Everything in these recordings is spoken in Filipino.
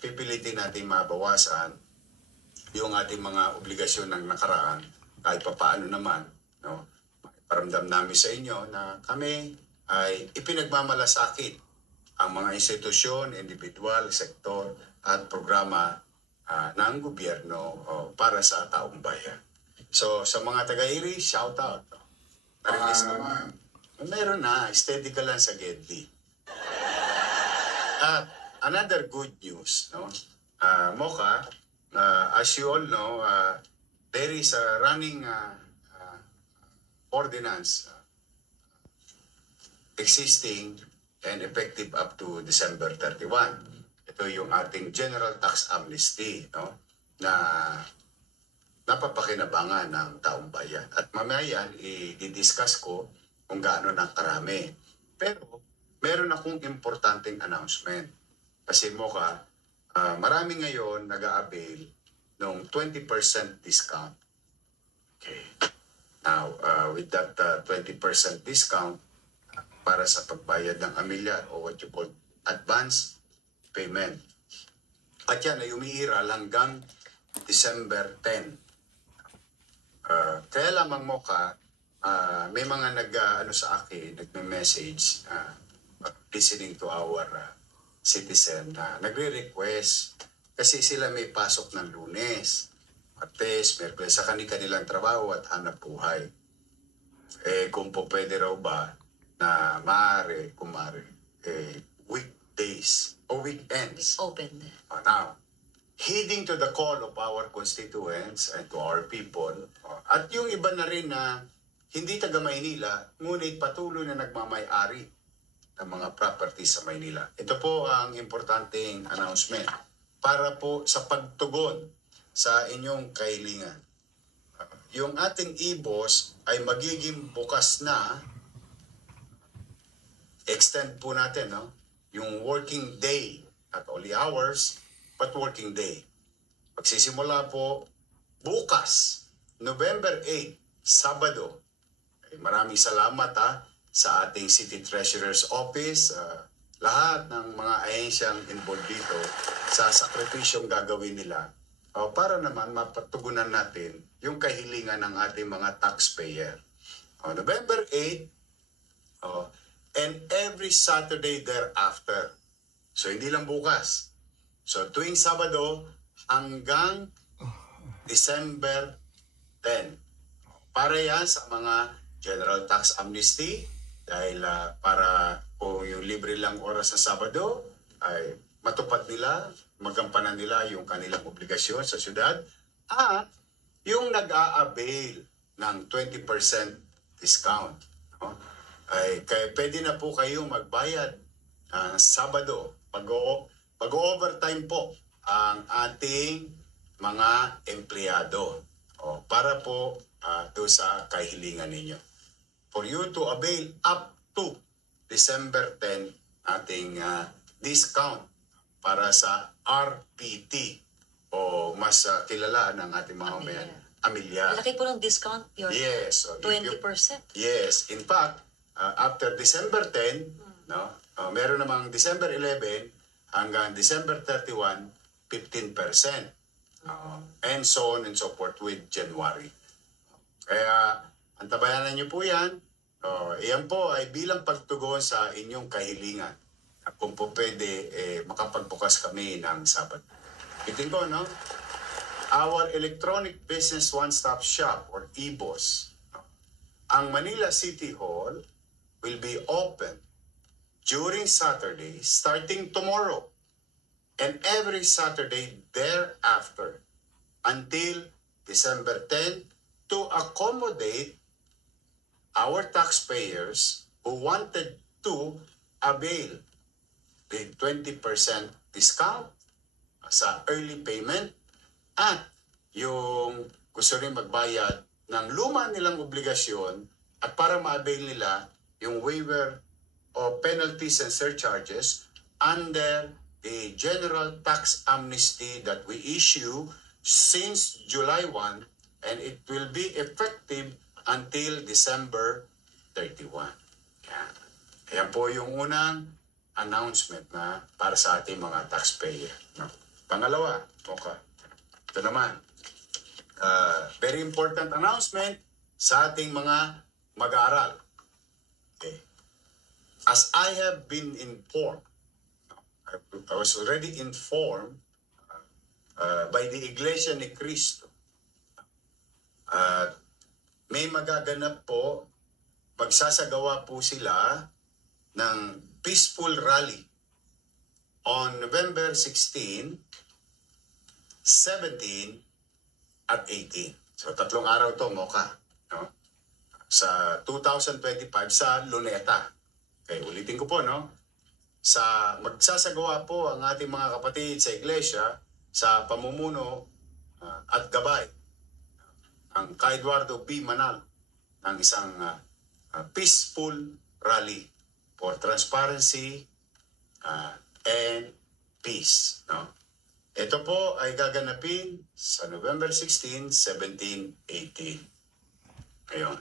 pipilitin natin mabawasan yung ating mga obligasyon ng nakaraan kahit papaano naman, no? Paramdam namin sa inyo na kami ay ipinagmamalasakit ang mga institusyon, individual, sektor at programa ng gobyerno para sa taong bayan. So sa mga taga-iri, shout out. Narinis naman. Meron na, steady ka lang sa Gedli. At another good news, no? Mocha, as you all know, there is a running ordinance existing and effective up to December 31. Ito yung ating General Tax Amnesty, no? Na napapakinabangan ng taong bayan. At mamaya yan, i-discuss ko kung gaano ng karami. Pero meron akong importanteng announcement. Kasi Mocha, marami ngayon nag-a-avail ng 20% discount. Okay. Now, with that 20% discount para sa pagbayad ng amilyar o what you call advance payment. At yan ay umiiral hanggang December 10. Kaya lamang Mocha, may mga sa akin, nagme-message listening to our citizen na nagre-request kasi sila may pasok ng Lunes, Martes, Miyerkules sa kanilang trabaho at hanap buhay. Kung po pwede raw ba na maaari, weekdays o weekends. Open. Now, heeding to the call of our constituents and to our people, at yung iba na rin na hindi taga Maynila, ngunit patuloy na nagmamay-ari ng mga properties sa Maynila. Ito po ang importanteng announcement para po sa pagtugon sa inyong kahilingan. Yung ating e-boss ay magiging bukas na, extend po natin, no? Yung working day, not only hours, but working day. Pagsisimula po bukas, November 8, Sabado. Maraming salamat sa ating City Treasurer's Office, lahat ng mga ahensyang involved dito sa sakripisyong gagawin nila para naman mapatugunan natin yung kahilingan ng ating mga taxpayer. November 8, and every Saturday thereafter. So hindi lang bukas. So tuwing Sabado hanggang December 10. Para yan sa mga General Tax Amnesty dahil para kung yung libre lang oras sa Sabado ay matupad nila, magampanan nila yung kanilang obligasyon sa syudad at yung nag-a-avail ng 20% discount. No? Ay kaya pwede na po kayo magbayad Sabado pag-overtime po ang ating mga empleyado para po doon sa kahilingan ninyo. For you to avail up to December 10 ating discount para sa RPT o mas kilala ng ating mga amilyar. Laki po ng discount, your yes, 20%. Yes, in fact, after December 10, no, meron namang December 11 hanggang December 31, 15%. And so on and so forth with January. Kaya, antabayanan niyo po yan. Iyan po ay bilang pagtugon sa inyong kahilingan. Kung po pwede, makapagbukas kami ng Sabado. Itin ko, no? Our Electronic Business One-Stop Shop or EBOS. Ang Manila City Hall will be open during Saturday, starting tomorrow, and every Saturday thereafter until December 10 to accommodate our taxpayers who wanted to avail the 20% discount sa early payment at yung gusto rin magbayad ng luma nilang obligasyon at para ma-avail nila yung waiver of penalties and surcharges under the General Tax Amnesty that we issue since July 1 and it will be effective until December 31. Yan. Ayan po yung unang announcement na para sa ating mga taxpayer. No? Pangalawa, okay. Ito naman, very important announcement sa ating mga mag-aaral. Okay. As I have been informed, I was already informed by the Iglesia ni Cristo. May magaganap po, magsasagawa po sila ng peaceful rally on November 16, 17, at 18. So, 3 araw to, Mocha. No? Sa 2025 sa Luneta. Okay, ulitin ko po, no? Magsasagawa po ang ating mga kapatid sa iglesia sa pamumuno at gabay ang Kay Eduardo B. Manalo ng isang peaceful rally for transparency and peace. No? Ito po ay gaganapin sa November 16, 17, 18. Ayun.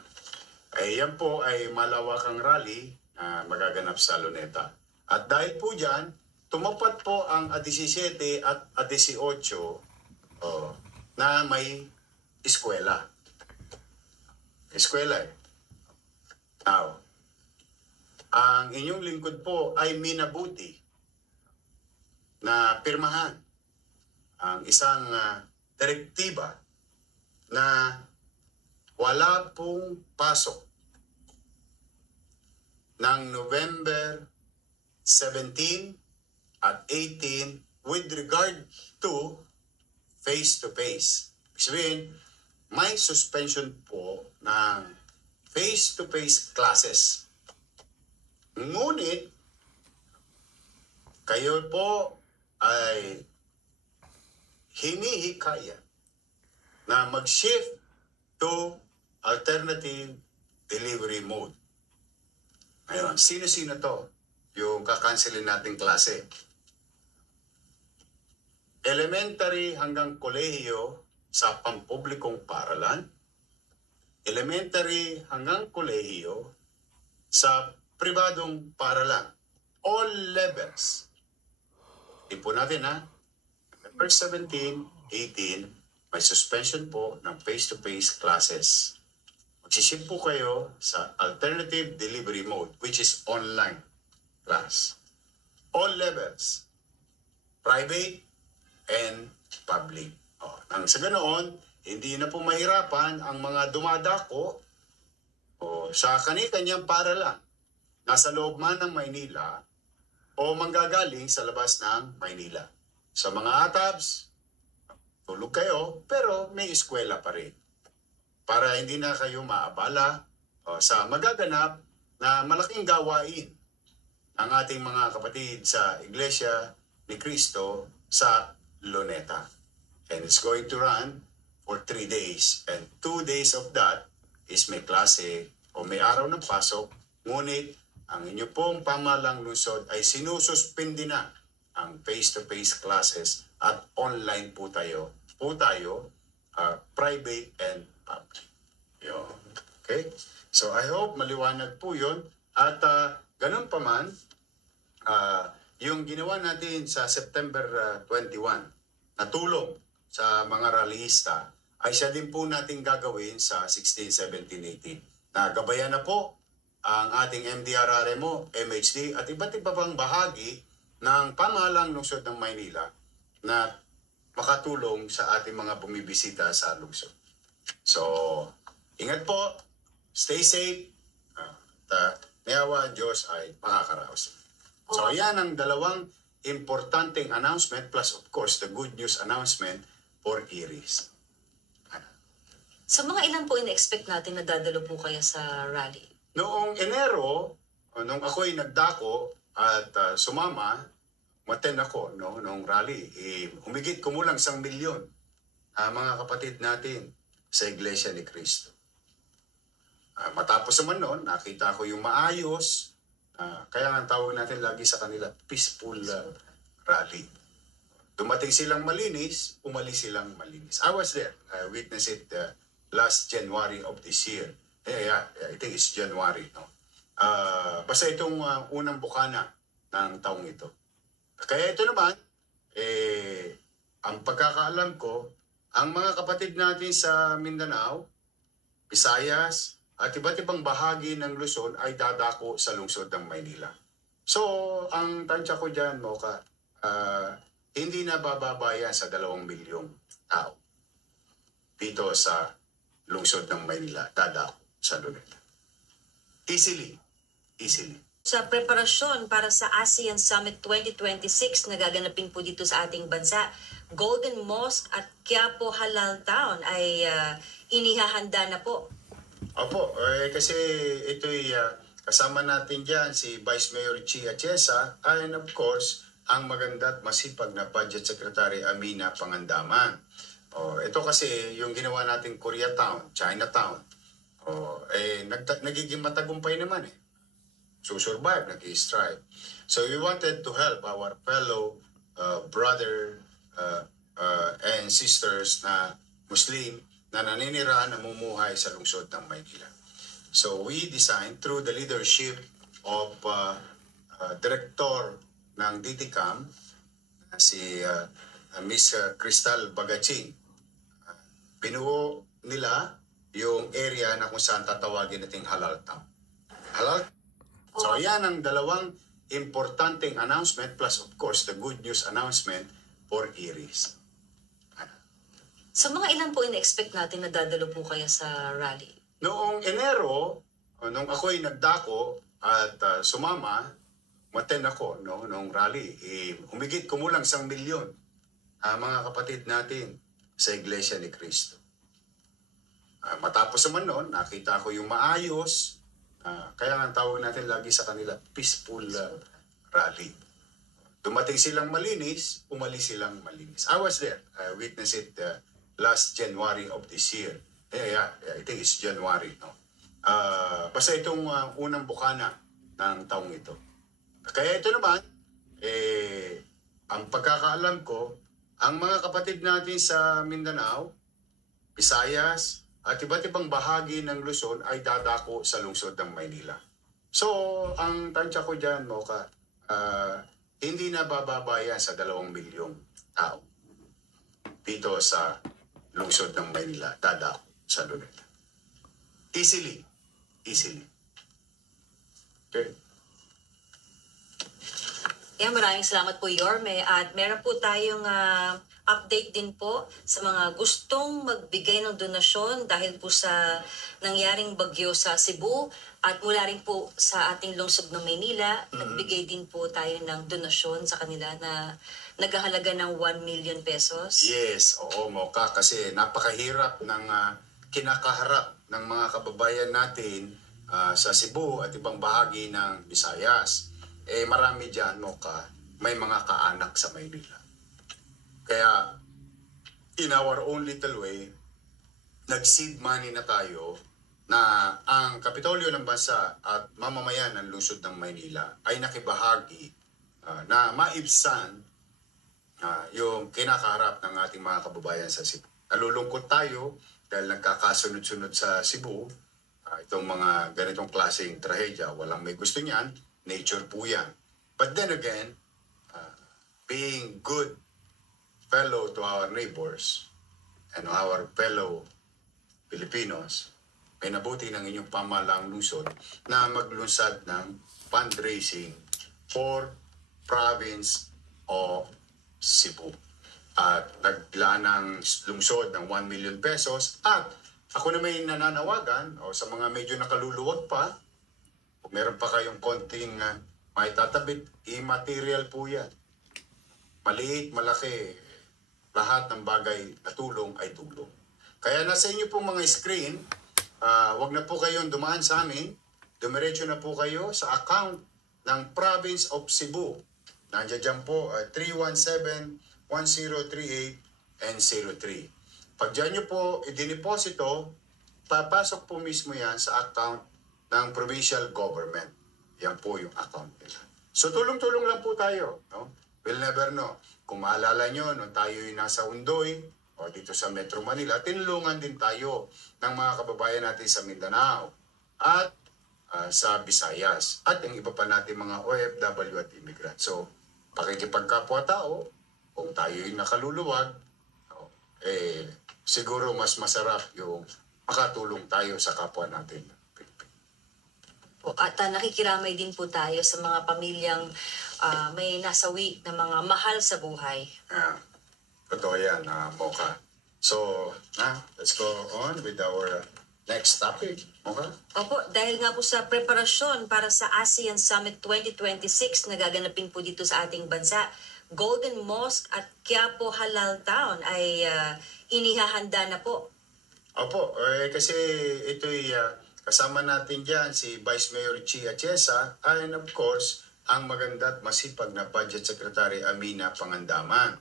Yan po ay malawakang rally na magaganap sa Luneta. At dahil po dyan, tumapat po ang 17 at 18 na may eskwela. Eskwela eh. Now, ang inyong lingkod po ay minabuti na pirmahan ang isang direktiba na wala pong pasok ng November 17 at 18 with regard to face-to-face. Sabihin, may suspension po ng face-to-face classes. Ngunit, kayo po ay hinihikaya na mag-shift to alternative delivery mode. Ngayon, sino-sino to? Yung kakanselin nating klase. Elementary hanggang kolehiyo sa pampublikong paaralan. Elementary hanggang kolehiyo sa pribadong paaralan. All levels. Tipo natin November 17, 18, may suspension po ng face-to-face classes. Magsiship po kayo sa alternative delivery mode, which is online class. All levels, private and public. Nang sa ganoon, hindi na po mahirapan ang mga dumadako sa kani-kanyang paaralan. Nasa loob man ng Maynila o manggagaling sa labas ng Maynila. Sa mga ATABs, tulog kayo, pero may eskwela pa rin. Para hindi na kayo maabala sa magaganap na malaking gawain ang ating mga kapatid sa Iglesia ni Cristo sa Luneta. And it's going to run for 3 days. And 2 days of that is may klase o may araw ng pasok. Ngunit ang inyo pong pamalang lungsod ay sinususpindi na ang face-to-face classes at online po tayo, private and public. Yun. Okay? So I hope maliwanag po yun. At ganun pa man, yung ginawa natin sa September 21 na tulong sa mga rallyista ay siya din po natin gagawin sa 16, 17, 18. Nagabayan na po ang ating MDRRMO, MHD at iba't iba pang bahagi ng pamahalang lungsod ng Maynila na makatulong sa ating mga bumibisita sa lungsod. So, ingat po, stay safe, nayawa ang Diyos ay makakaraos. So, yan ang dalawang importanteng announcement plus of course the good news announcement for Iris. Sa mga ilan po in-expect natin na dadalo po kaya sa rally? Noong Enero, nung ako'y nagdako at sumama, maten ako noong rally. Humigit kumulang 1 milyon mga kapatid natin sa Iglesia ni Cristo. Matapos naman noon, nakita ko yung maayos. Kaya nga tawag natin lagi sa kanila, peaceful rally. Dumating silang malinis, umalis silang malinis. I was there. I witnessed it last January of this year. Yeah, I think it's January. No? Basta itong unang bukana ng taong ito. Kaya ito naman, ang pagkakaalam ko, ang mga kapatid natin sa Mindanao, Visayas, at iba't ibang bahagi ng Luzon ay dadako sa lungsod ng Maynila. So, ang tansya ko dyan, Mocha, hindi na bababa yan sa 2 milyong tao dito sa lungsod ng Maynila, dadako sa Luneta. Easily. Sa preparasyon para sa ASEAN Summit 2026 na gaganapin po dito sa ating bansa, Golden Mosque at Quiapo Halal Town ay inihahanda na po. Opo, kasi ito'y kasama natin dyan si Vice Mayor Chi Atiesa and of course, ang maganda at masipag na Budget Secretary Amina Pangandaman. Ito kasi yung ginawa nating Koreatown, Chinatown. Nagiging matagumpay naman eh. Survive, nag-strive. So we wanted to help our fellow brother and sisters na Muslim na naninirahan, namumuhay sa lungsod ng Maynila. So we designed through the leadership of Director ng DTCAM, si Miss Crystal Bagaching. Binuo nila yung area na kung saan tatawagin nating Halal Town. Halal. So yan ang dalawang importanteng announcement plus of course the good news announcement for Iris. Sa mga ilan po in-expect natin na dadalo po kayo sa rally? Noong Enero, nung ako'y nagdako at sumama, maten ako noong rally. Humigit kumulang 1 milyon mga kapatid natin sa Iglesia ni Cristo. Matapos naman noon, nakita ko yung maayos. Kaya nga tawag natin lagi sa kanila, peaceful rally. Dumating silang malinis, umalis silang malinis. I was there. I witnessed it last January of this year. Yeah, I think it's January. No? Basta itong unang bukana ng taong ito. Kaya ito naman, ang pagkakaalam ko, ang mga kapatid natin sa Mindanao, Visayas, at iba't ibang bahagi ng Luzon ay dadako sa lungsod ng Maynila. So, ang tansya ko dyan, Mocha, hindi na bababa yan sa 2 milyong tao dito sa lungsod ng Maynila, dadako sa Luneta. Easily. Okay. Kaya maraming salamat po, Yorme. At meron po tayong update din po sa mga gustong magbigay ng donasyon dahil po sa nangyaring bagyo sa Cebu at mula rin po sa ating lungsod ng Maynila, nagbigay din po tayo ng donasyon sa kanila na naghahalaga ng 1 million pesos. Yes, oo, Mocha, kasi napakahirap ng kinakaharap ng mga kababayan natin sa Cebu at ibang bahagi ng Visayas. Marami dyan, Mocha, may mga kaanak sa Maynila. Kaya, in our own little way, nag-seed money na tayo na ang Kapitolyo ng Bansa at mamamayan ng lungsod ng Maynila ay nakibahagi na maibsan yung kinakaharap ng ating mga kababayan sa Cebu. Nalulungkot tayo dahil nagkakasunod-sunod sa Cebu itong mga ganitong klaseng trahedya. Walang may gusto niyan. Nature po yan. But then again, being good fellow to our neighbors and our fellow Filipinos, may nabuti ng inyong pamalaang lungsod na maglunsad ng fundraising for province of Cebu. At naglaan ng lungsod ng 1 million pesos at ako na may nananawagan o sa mga medyo nakaluluwag pa, kung meron pa kayong konting may tatabit, immaterial po yan. Maliit, malaki, lahat ng bagay na tulong ay tulong. Kaya nasa inyo pong mga screen, wag na po kayong dumaan sa amin, dumiretso na po kayo sa account ng Province of Cebu. Nandiyan dyan po, 317-1038 and 03. Pag dyan nyo po idiniposito, papasok po mismo yan sa account ng provincial government. Yan po yung account nila. So tulong-tulong lang po tayo. No? We'll never know. Kung maalala nyo, nung tayo yung nasa Undoy o dito sa Metro Manila, tinulungan din tayo ng mga kababayan natin sa Mindanao at sa Visayas at yung iba pa natin mga OFW at immigrant. So pakikipagkapwa-tao, kung tayo'y nakaluluwag, siguro mas masarap yung makatulong tayo sa kapwa natin. Po. At nakikiramay din po tayo sa mga pamilyang may nasawi na mga mahal sa buhay. Totoo yan, Mocha. So, let's go on with our next topic. Mocha? Opo, dahil nga po sa preparasyon para sa ASEAN Summit 2026 na gaganapin po dito sa ating bansa, Golden Mosque at Quiapo Halal Town ay inihahanda na po. Opo, kasi ito'y kasama natin dyan si Vice Mayor Chi Atienza and of course, ang maganda at masipag na Budget Secretary Amina Pangandaman.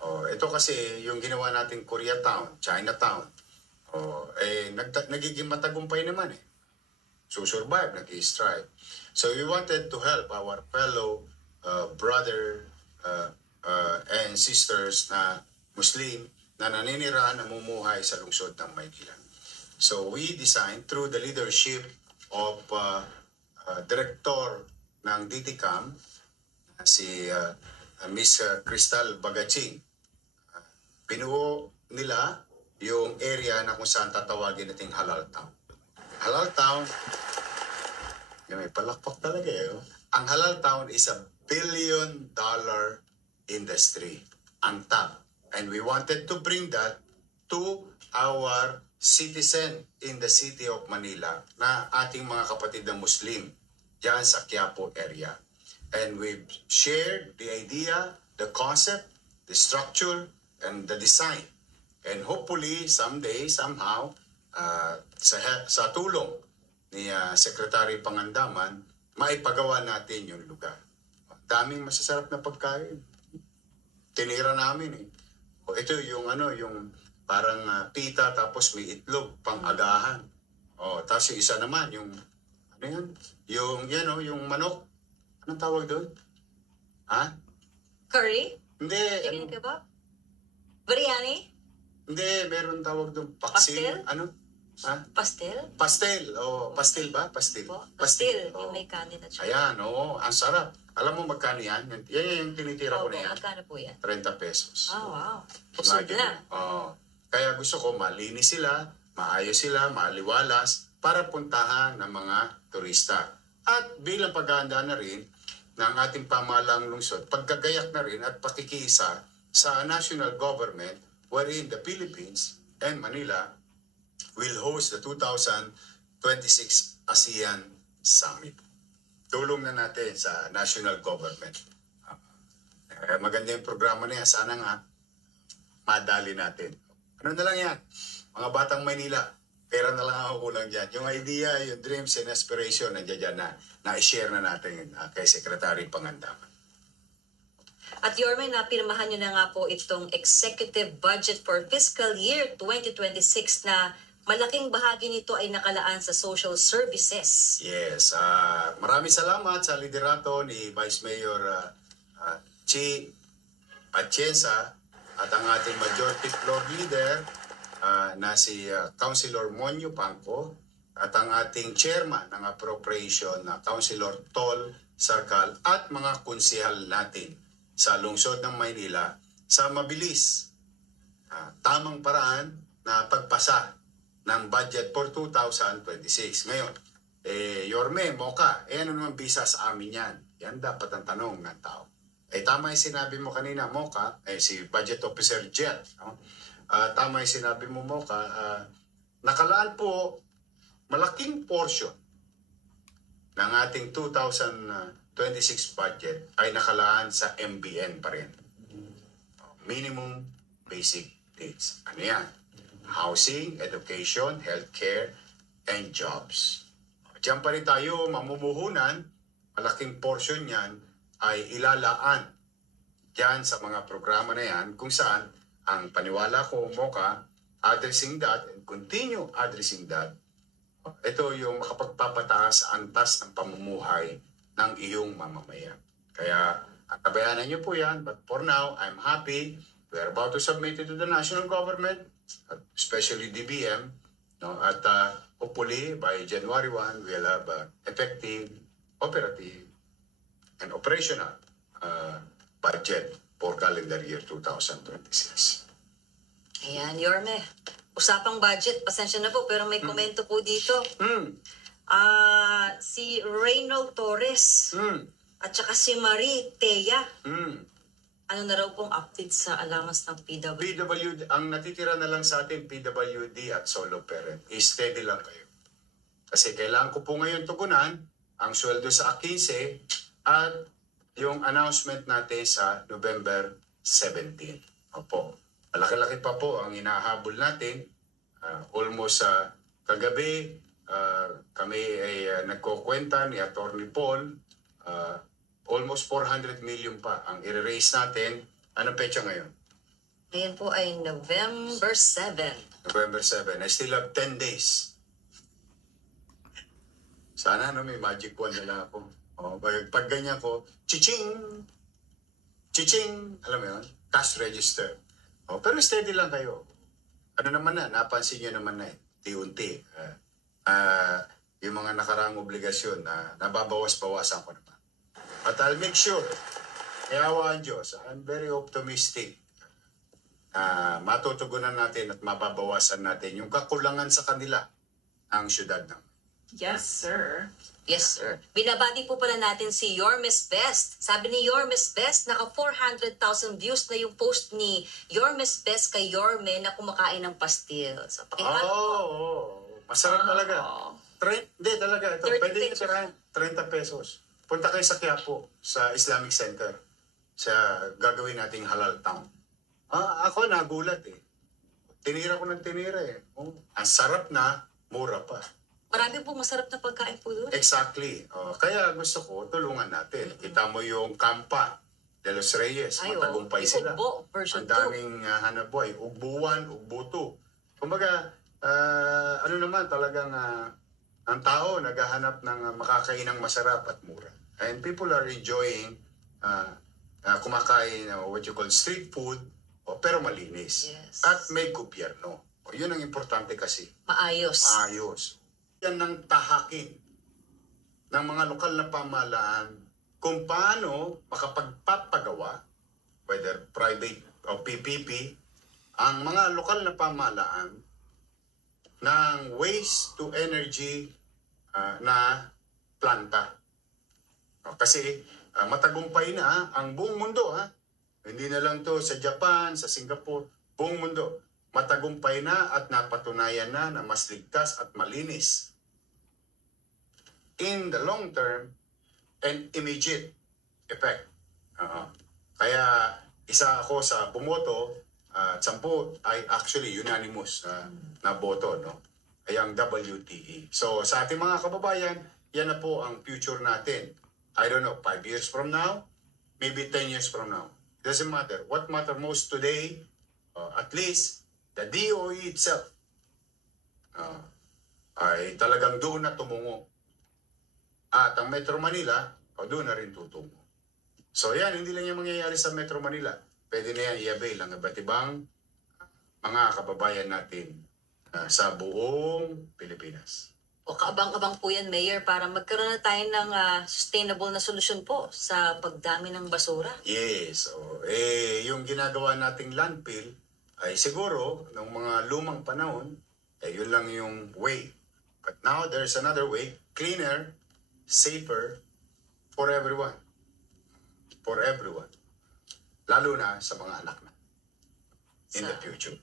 Ito kasi yung ginawa natin Koreatown, Chinatown. Nagiging matagumpay naman eh. Susurvive, nag-i-strive. So we wanted to help our fellow brother and sisters na Muslim na naninirahan, namumuhay sa lungsod ng Maynila. So we designed through the leadership of Director ng DTCAM, si Miss Crystal Bagaching. Pinuo nila yung area na kung saan tatawagin nating Halal Town. Halal Town, may palakpak talaga eh. Ang Halal Town is a $1 billion industry, ang top. And we wanted to bring that to our citizen in the city of Manila na ating mga kapatid na Muslim dyan sa Quiapo area. And we've shared the idea, the concept, the structure, and the design. And hopefully, someday, somehow, sa tulong ni Secretary Pangandaman, maipagawa natin yung lugar. Daming masasarap na pagkain. Tinira namin eh. Ito yung yung parang pita tapos may itlog pang agahan. Tapos yung isa naman yung yung manok. Anong tawag doon? Curry? Hindi. Chicken kebab? Biryani? Hindi, meron tawag doon. Paksil? Pastel? Pastel? Pastel. Pastel ba? Pastel. Pastel. Yung may kanin at saka. Ayan, ang sarap. Alam mo magkano yan? Yan yung tinitira ko na yan. Magkano po yan? 30 pesos. Wow. Pusod na. Kaya gusto ko malinis sila, maayos sila, maliwalas para puntahan ng mga turista. At bilang paghahanda na rin ng ating pamahalang lungsod, pagkagayak na rin at pakikiisa sa national government wherein the Philippines and Manila will host the 2026 ASEAN Summit. Tulong na natin sa national government. Maganda yung programa na yan. Sana nga madali natin. Ano na lang yan? Mga batang Maynila, pera na lang ako kulang dyan. Yung idea, yung dreams and aspiration, nandiyan dyan na i-share na natin kay Secretary Pangandaman. At Yorme, napirmahan nyo na nga po itong Executive Budget for Fiscal Year 2026 na malaking bahagi nito ay nakalaan sa social services. Yes. Maraming salamat sa liderato ni Vice Mayor Chi Atienza at ang ating Majority Floor Leader na si Councilor Monyo Pangco at ang ating Chairman ng Appropriation na Councilor Tol Sarcal at mga konsehal natin sa lungsod ng Maynila sa mabilis, tamang paraan na pagpasa ng budget for 2026. Ngayon, Yorme, Mocha, ano naman bisa sa amin yan? Yan dapat ang tanong ng tao. Tama yung sinabi mo kanina, Mocha, si Budget Officer Jet. Tama yung sinabi mo, Mocha, nakalaan po malaking portion ng ating 2026 budget ay nakalaan sa MBN pa rin. Minimum Basic Needs. Ano yan? Housing, education, healthcare, and jobs. Diyan pa rin tayo mamumuhunan, malaking portion yan ay ilalaan diyan sa mga programa na yan kung saan ang paniwala ko, Mocha, addressing that and continue addressing that. Ito yung makapagpapataas sa antas ng pamumuhay ng iyong mamamayan. Kaya, tabayanan niyo po yan. But for now, I'm happy. We're about to submit it to the national government, especially DBM. At hopefully, by January 1, we'll have effective, operative, and operational budget for calendar year 2026. Ayan, Yorme. Usapang budget, pasensya na po, pero may komento po dito. Si Reynold Torres at saka si Marie Thea. Ano na raw pong update sa allowance ng PWD? PWD, ang natitira na lang sa atin, PWD at solo parent. Steady lang kayo. Kasi kailangan ko po ngayon tugunan ang sweldo sa 15 at yung announcement natin sa November 17. Opo. Malaki-laki pa po ang inahabol natin. Almost kagabi, kami ay nagkukwenta ni Atty. Paul. Almost 400 million pa ang i-raise natin. Anong petsa ngayon? Ngayon po ay November 7. November 7. I still have 10 days. Sana may magic wand na lang ako. Pag ganyan ko, chiching! Chiching! Alam mo yun? Cash register. Pero steady lang kayo. Ano naman na, napansin nyo naman na unti-unti. Yung mga nakaraang obligasyon na nababawas-bawasan ko naman. But I'll make sure, kayawa ang Diyos, I'm very optimistic matutugunan natin at mababawasan natin yung kakulangan sa kanila ang syudad ng. Yes, sir. Yes, sir. Binabati po pala natin si Yormes Best. Sabi ni Yormes Best, naka 400,000 views na yung post ni Yormes Best kay Yorme na kumakain ng pastil. So, Masarap talaga. Hindi talaga. Ito, 30 pwede nyo pesos. tirahan. 30 pesos. Punta kayo sa Quiapo, sa Islamic Center. Sa gagawin nating halal town. Ako nagulat eh. Tinira ko ng tinira eh. Ang sarap na, mura pa. Marami po masarap na pagkain po doon. Exactly. Kaya gusto ko, tulungan natin. Kita mo yung Kampa de los Reyes. Matagumpay yung sila. Ugbo, version Ang daming hanabuhay. Ugbo 1, Ugbo 2. Kumbaga, ano naman talagang ang tao naghahanap ng makakainang masarap at mura. And people are enjoying kumakain what you call street food, pero malinis. Yes. At may gobyerno. Yun ang importante kasi. Maayos. Ayos. Yan ang tahakin ng mga lokal na pamahalaan kung paano makapagpapagawa, whether private o PPP, ang mga lokal na pamahalaan ng waste to energy na planta. Kasi matagumpay na ang buong mundo. Hindi na lang to sa Japan, sa Singapore, buong mundo. Matagumpay na at napatunayan na mas ligtas at malinis in the long term and immediate effect. Kaya isa ako sa bumoto at 10 ay actually unanimous na boto, no? Ay ang WTE. So sa ating mga kababayan, yan na po ang future natin. I don't know, 5 years from now, maybe 10 years from now. Doesn't matter. What matter most today, at least, the DOE itself ay talagang doon na tumungo. At ang Metro Manila, doon na rin tutungo. So yan, hindi lang yung mangyayari sa Metro Manila. Pwede na yan i-avail ang iba't ibang mga kababayan natin sa buong Pilipinas. O kaabang-abang po yan, Mayor, para magkaroon na tayo ng sustainable na solusyon po sa pagdami ng basura. Yes. Yung ginagawa nating landfill, ay siguro, ng mga lumang panahon, yun lang yung way. But now, there's another way, cleaner, safer, for everyone. For everyone. Lalo na sa mga anak na. In the future.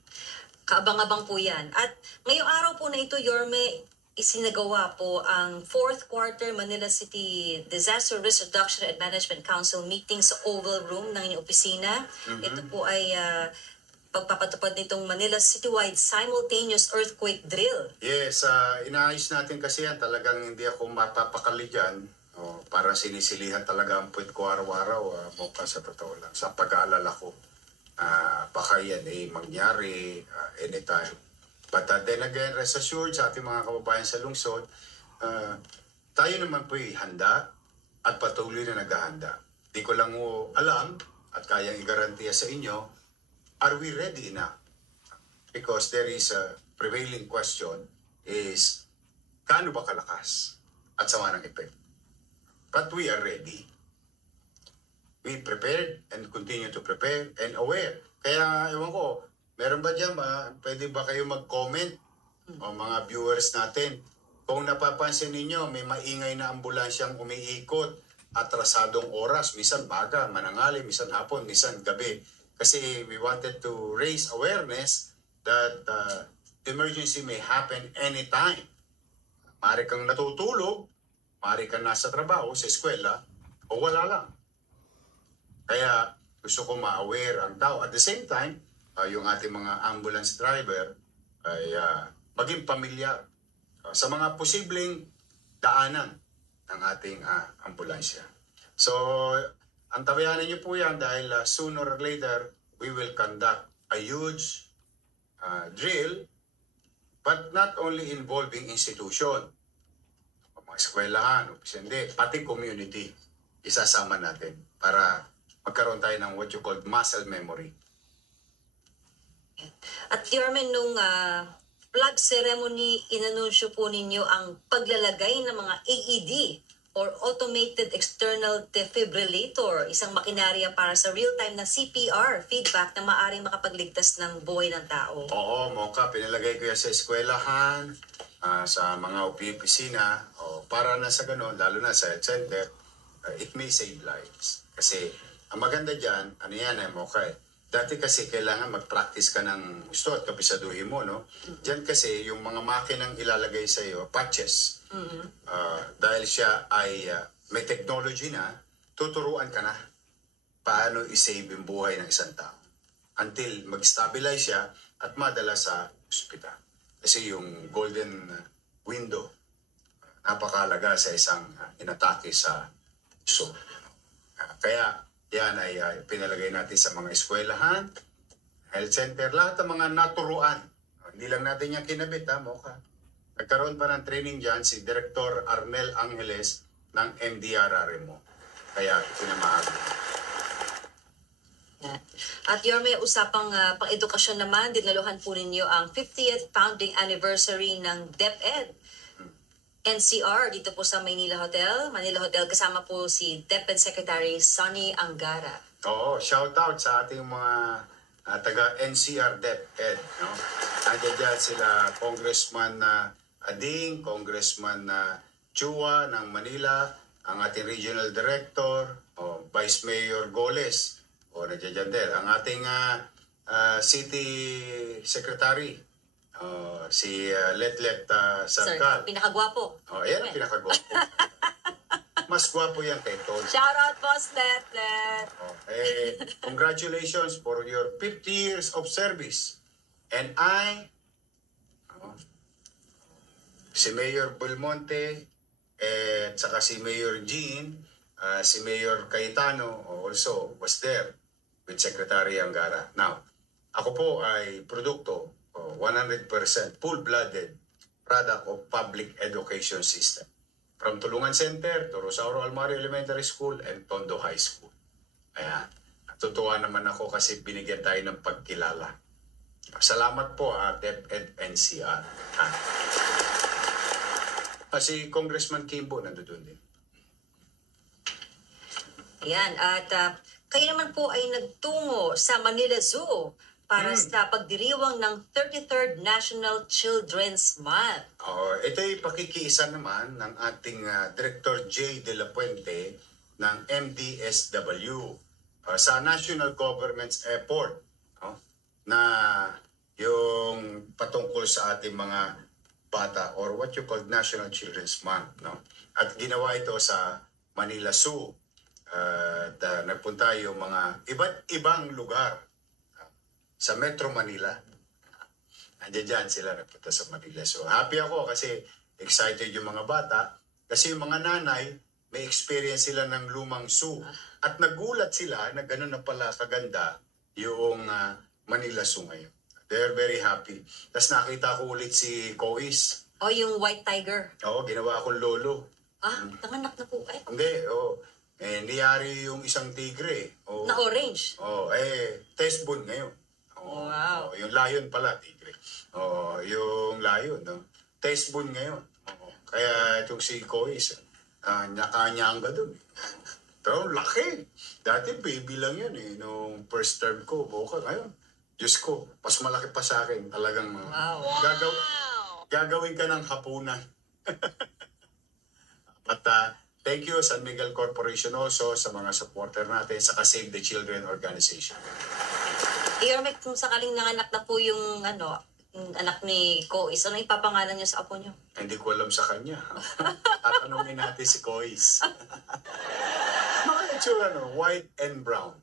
Kaabang-abang po yan. At ngayong araw po na ito, Yorme, isinagawa po ang 4th Quarter Manila City Disaster Risk Reduction and Management Council meeting sa Oval Room ng inyong opisina. Ito po ay pagpapatupad nitong Manila Citywide Simultaneous Earthquake Drill. Yes, inaayos natin kasi yan. Talagang hindi ako mapapakali dyan. Parang sinisilihan talaga ang puwit ko araw-araw. Mukha sa totoo lang. Sa pag-aalala ko, baka yan mangyari anytime. But then again, rest assured sa ating mga kababayan sa lungsod, tayo naman po'y handa at patuloy na naghahanda. Di ko lang alam at kayang igarantiya sa inyo, are we ready enough? Because there is a prevailing question is, kaano ba kalakas at sama ng epekto? But we are ready. we prepared and continue to prepare and aware. Kaya, ewan ko, meron ba dyan ba, pwede ba kayo mag-comment o mga viewers natin? Kung napapansin ninyo, may maingay na ambulansyang umiikot, atrasadong oras, minsan baga, manangali, minsan hapon, minsan gabi. Kasi we wanted to raise awareness that emergency may happen anytime. Maaari kang natutulog, maaari kang nasa trabaho, sa eskwela, o wala lang. Kaya gusto ko ma-aware ang tao. At the same time, yung ating mga ambulance driver ay maging pamilyar sa mga posibleng daanan ng ating ambulansya. So, ang tabayanan niyo po yan dahil sooner or later, we will conduct a huge drill, but not only involving institution, mga eskwelahan, hindi, pati community, isasama natin para magkaroon tayo ng what you call muscle memory. At Yorme, nung flag ceremony, inanunsyo po ninyo ang paglalagay ng mga AED or Automated External Defibrillator, isang makinarya para sa real-time na CPR feedback na maaaring makapagligtas ng buhay ng tao. Oo, Mocha, pinalagay ko yan sa eskwelahan, sa mga opisina, para na sa ganun, lalo na sa health center, it may save lives. Kasi ang maganda dyan, ano yan Mocha, dati kasi kailangan mag-practice ka ng gusto at kapisaduhin mo, no? Diyan kasi yung mga makinang ilalagay sa iyo, patches. Dahil siya ay may technology na, tuturuan ka na paano i-save yung buhay ng isang tao. Until mag-stabilize siya at madala sa ospital. Kasi yung golden window, napakalaga sa isang inatake sa puso. Kaya yan ay pinalagay natin sa mga eskwelahan, health center, lahat ng mga naturuan. Hindi lang natin yan kinabit, Mocha. Nagkaroon pa ng training dyan si Director Arnel Angeles ng MDRRMO. Kaya pinamahagi. At Yorme, usapang pang-edukasyon naman, dinaluhan po ninyo ang 50th founding anniversary ng DepEd. NCR dito po sa Manila Hotel, kasama po si DepEd Secretary Sonny Angara. Oo, shout out sa ating mga taga NCR DepEd. No? Nandiyan dyan sila Congressman Ading, Congressman Chua ng Manila, ang ating Regional Director, Vice Mayor Goles, nandiyan din. Ang ating City Secretary, si Letlet Sarkal. Sir, pinakagwapo. Ayan ang pinakagwapo. Mas gwapo yan kay Tol. Shout out, Boss Letlet. Congratulations for your 50 years of service. And I, si Mayor Belmonte, at saka si Mayor Jean, si Mayor Cayetano also was there with Secretary Angara. Now, ako po ay produkto 100% full-blooded product of public education system. From Tulungan Center to Rosauro Almario Elementary School and Tondo High School. Ayan. Natutuwa naman ako kasi binigyan tayo ng pagkilala. Salamat po DepEd NCR. Kasi Congressman Kimbo nandoon din. Ayan, at kayo naman po ay nagtungo sa Manila Zoo para sa pagdiriwang ng 33rd National Children's Month. Ito'y pakikiisa naman ng ating Director J. De La Puente ng MDSW sa national government's effort na yung patungkol sa ating mga bata or what you call National Children's Month. At ginawa ito sa Manila Zoo. Nagpunta yung mga iba't ibang lugar sa Metro Manila. Andiyan dyan sila nagpunta sa Manila. So happy ako kasi excited yung mga bata kasi yung mga nanay may experience sila ng lumang zoo at nagulat sila na gano'n na pala kaganda yung Manila Zoo ngayon. They're very happy. Tapos nakita ko ulit si Kois. Yung White Tiger. Oo, ginawa akong lolo. Nanganak na po. Hindi, niyari yung isang tigre. Na orange. Testbone ngayon. Wow. Yung lion pala, tigre. Yung lion, testbone ngayon. Kaya itong si Kois, nyaka-nyanga dun. Pero laki. Dati baby lang yun eh. Nung first term ko, Boca ngayon. Diyos ko, mas malaki pa sa akin. Talagang Wow. gagawin ka ng hapunan. At thank you San Miguel Corporation also sa mga supporter natin sa Save the Children Organization. Yorme, kung sakaling nanganak na po yung yung anak ni Kois, ano ipapangalan niyo sa apo niyo? Hindi ko alam sa kanya. Tatanungin natin si Kois. Mga itsura, no? White and brown.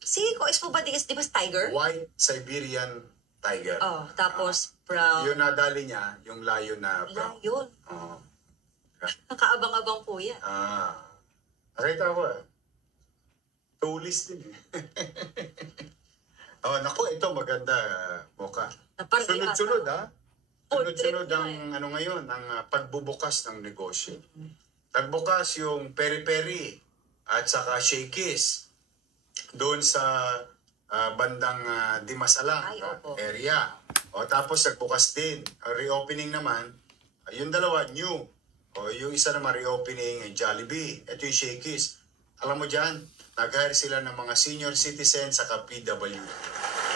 Si Kois po ba, di ba tiger? White Siberian Tiger. Oh, tapos brown. Yung nadali niya, yung layo na brown. Yun. Oo. Nakaabang-abang po yan. Nakita ko Tulis din eh. Naku, ito maganda, Mocha. Sunod-sunod Sunod-sunod ang ngayon, ang pagbubukas ng negosyo. Nagbukas yung peri-peri at saka Shakey's doon sa bandang Dimasalang area. Tapos nagbukas din. Reopening naman, yung dalawa, new. Yung isa naman reopening, Jollibee. Ito yung Shakey's. Alam mo dyan, nag-hire sila ng mga senior citizens sa PW.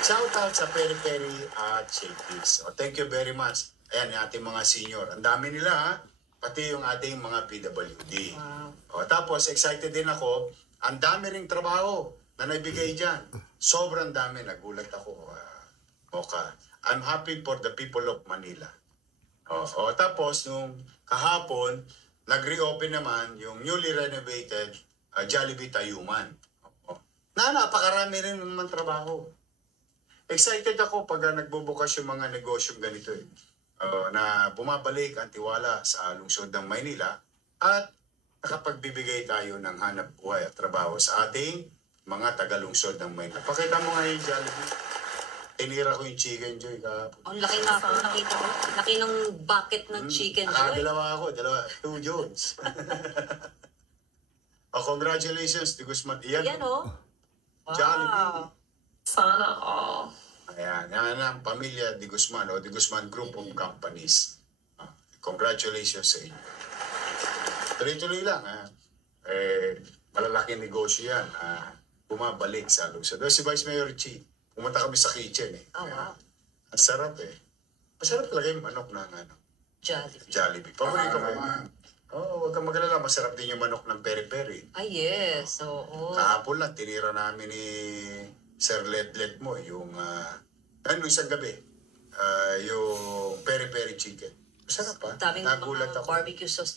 Shout out sa Peri Peri at Shakey's. Thank you very much. Ayan, yung ating mga senior. Ang dami nila ha. Pati yung ating mga PWD. Wow. Tapos excited din ako. Ang dami ring trabaho na naibigay dyan. Sobrang dami. Nagulat ako. Mocha. I'm happy for the people of Manila. Tapos nung kahapon, nag-reopen naman yung newly renovated Jollibee Tayuman. Napakarami rin naman trabaho. Excited ako pag nagbubukas yung mga negosyong ganito na bumabalik ang tiwala sa lungsod ng Maynila at nakapagbibigay tayo ng hanap buhay at trabaho sa ating mga taga-lungsod ng Maynila. Pakita mo nga yung Jollibee. Tinira ko yung Chicken Joy kahapon. Ang laki nga po, nakita ko. Laki ng bucket ng Chicken Joy. Dalawa. 2 Jones. Congratulations, Di Guzman. Yan Wow. Jollibee. Sana all. Ayan, yan ang pamilya Di Guzman o Di Guzman Group of Companies. Congratulations sa inyo. Tuloy-tuloy lang. Malalaking negosyo yan. Bumabalik sa lungsod. Si Vice Mayor Chi, pumunta kami sa kitchen Wow. Ang sarap Masarap talaga yung manok ng Jollibee. Paborito ko. Huwag kang magalala. Masarap din yung manok ng peri-peri. Yes. Oo. Kahapon lang, tinira namin ni Sir Ledlet mo, yung isang gabi, yung peri-peri chicken. Masarap pa. Daming Nagulat mga ako. barbecue sauce.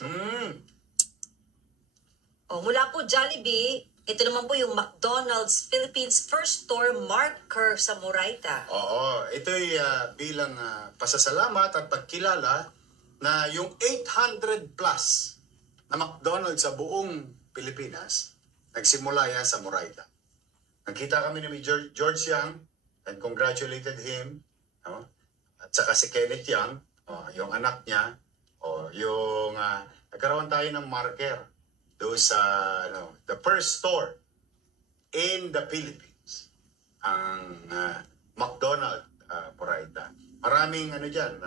Mula po Jollibee, ito naman po yung McDonald's Philippines first store marker sa Moraita. Ito'y bilang pasasalamat at pagkilala na yung 800 plus na McDonald's sa buong Pilipinas, nagsimula yan sa Moraita. Nagkita kami ni George Yang and congratulated him. At saka si Kenneth Yang, yung anak niya, yung nagkaroon tayo ng marker doon sa the first store in the Philippines. Ang McDonald's Moraita. Maraming dyan,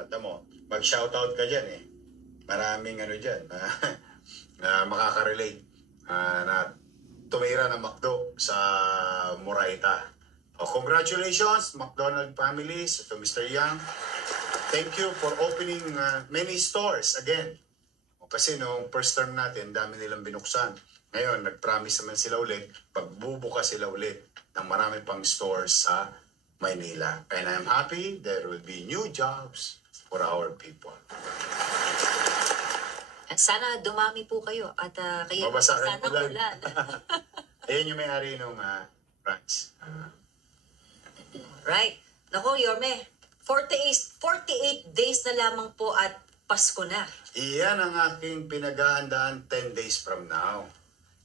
mag-shoutout ka dyan Maraming dyan na makaka-relate na tumira ng McDo sa Moraita. Congratulations, McDonald families, to Mr. Yang. Thank you for opening many stores again. Kasi noong first term natin, dami nilang binuksan. Ngayon, nag-promise naman sila ulit, pagbubukas sila ulit ng marami pang stores sa Maynila. And I'm happy there will be new jobs for our people. At sana dumami po kayo at kayo Mabasahin sana ulan. ulan. Ayan yung may-ari ng branch. Right. Naku, Yorme, 48 days na lamang po at Pasko na. Iyan ang aking pinaghahandaan 10 days from now.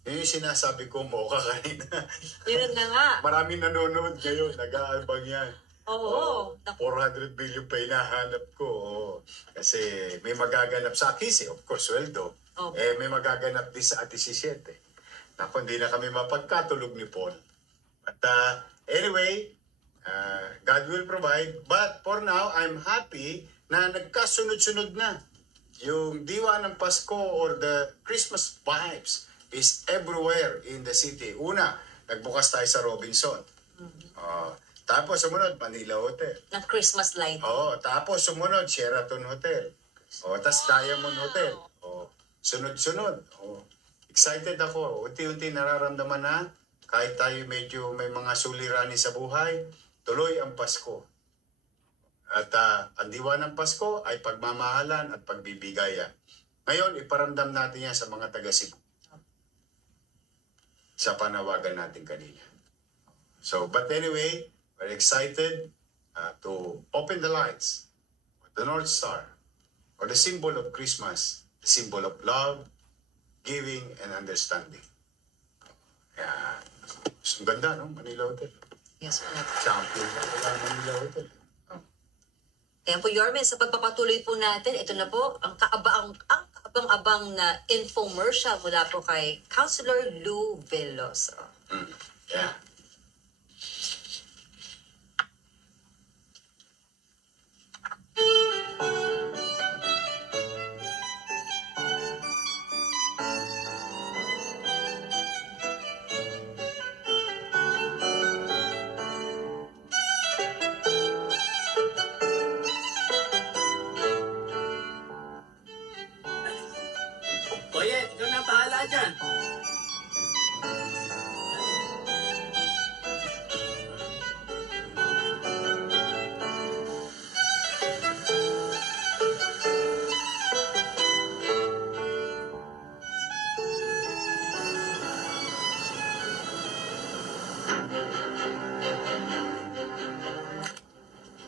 Yun yung sinasabi ko mo kanina. Yun na nga. Maraming nanonood ngayon, nag-aalbang yan. Oo. 400 billion pa hinahanap ko. Kasi may magaganap sa akin, of course, sweldo. May magaganap din sa 17. Naku, hindi na kami mapagkatulog ni Paul. But anyway, God will provide. But for now, I'm happy na nagkasunod-sunod na yung diwa ng Pasko or the Christmas vibes is everywhere in the city. Una, nagbukas tayo sa Robinson. Tapos sumunod, Manila Hotel. Ng Christmas light. Tapos sumunod, Sheraton Hotel. Tas Diamond Hotel. Sunod-sunod. Excited ako. Unti-unti nararamdaman na kahit tayo medyo may mga suliranin sa buhay, tuloy ang Pasko. At ang diwa ng Pasko ay pagmamahalan at pagbibigayan. Ngayon, iparamdam natin yan sa mga taga-Cebu. Sa panawagan natin kanina. So, but anyway, we're excited to open the lights of the North Star, or the symbol of Christmas, the symbol of love, giving, and understanding. Ang ganda, no? Manila Hotel. Yes, po. Champion na pala ang Manila Hotel. Ayan po, Yorme, sa pagpapatuloy po natin, ito na po ang kaabang-abang na infomercial mula po kay Councilor Lou Veloso. Yeah. Oye, ikaw na bahala dyan.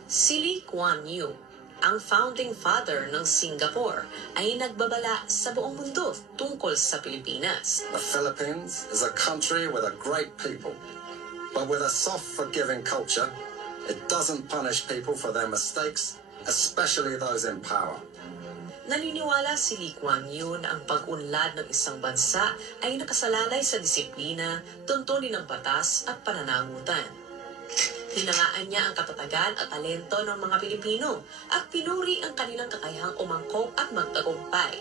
Si Lee Kuan Yew, ang founding father ng Singapore, ay nagbabala sa buong mundo tungkol sa Pilipinas. The Philippines is a country with a great people, but with a soft, forgiving culture. It doesn't punish people for their mistakes, especially those in power. Naniniwala si Lee Kuan Yew na ang pag-unlad ng isang bansa ay nakasalalay sa disiplina, tuntunin ng batas at pananagutan. Hinangaan niya ang katatagan at talento ng mga Pilipino at pinuri ang kanilang kakayahang umangkop at magtagumpay.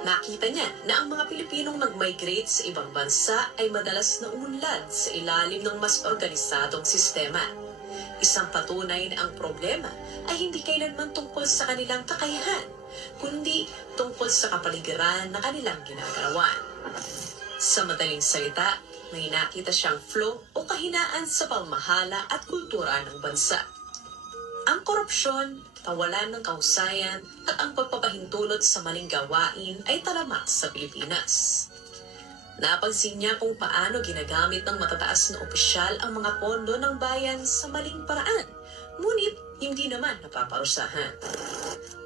Nakita niya na ang mga Pilipinong nag-migrate sa ibang bansa ay madalas na umunlad sa ilalim ng mas organisadong sistema. Isang patunay na ang problema ay hindi kailanman tungkol sa kanilang kakayahan, kundi tungkol sa kapaligiran na kanilang ginagalawan. Sa madaling salita, may nakita siyang flow o kahinaan sa pamahala at kultura ng bansa. Ang korupsyon, kawalan ng kahusayan at ang pagpapahintulot sa maling gawain ay talamak sa Pilipinas. Napansin niya kung paano ginagamit ng matataas na opisyal ang mga pondo ng bayan sa maling paraan, ngunit hindi naman napaparusahan.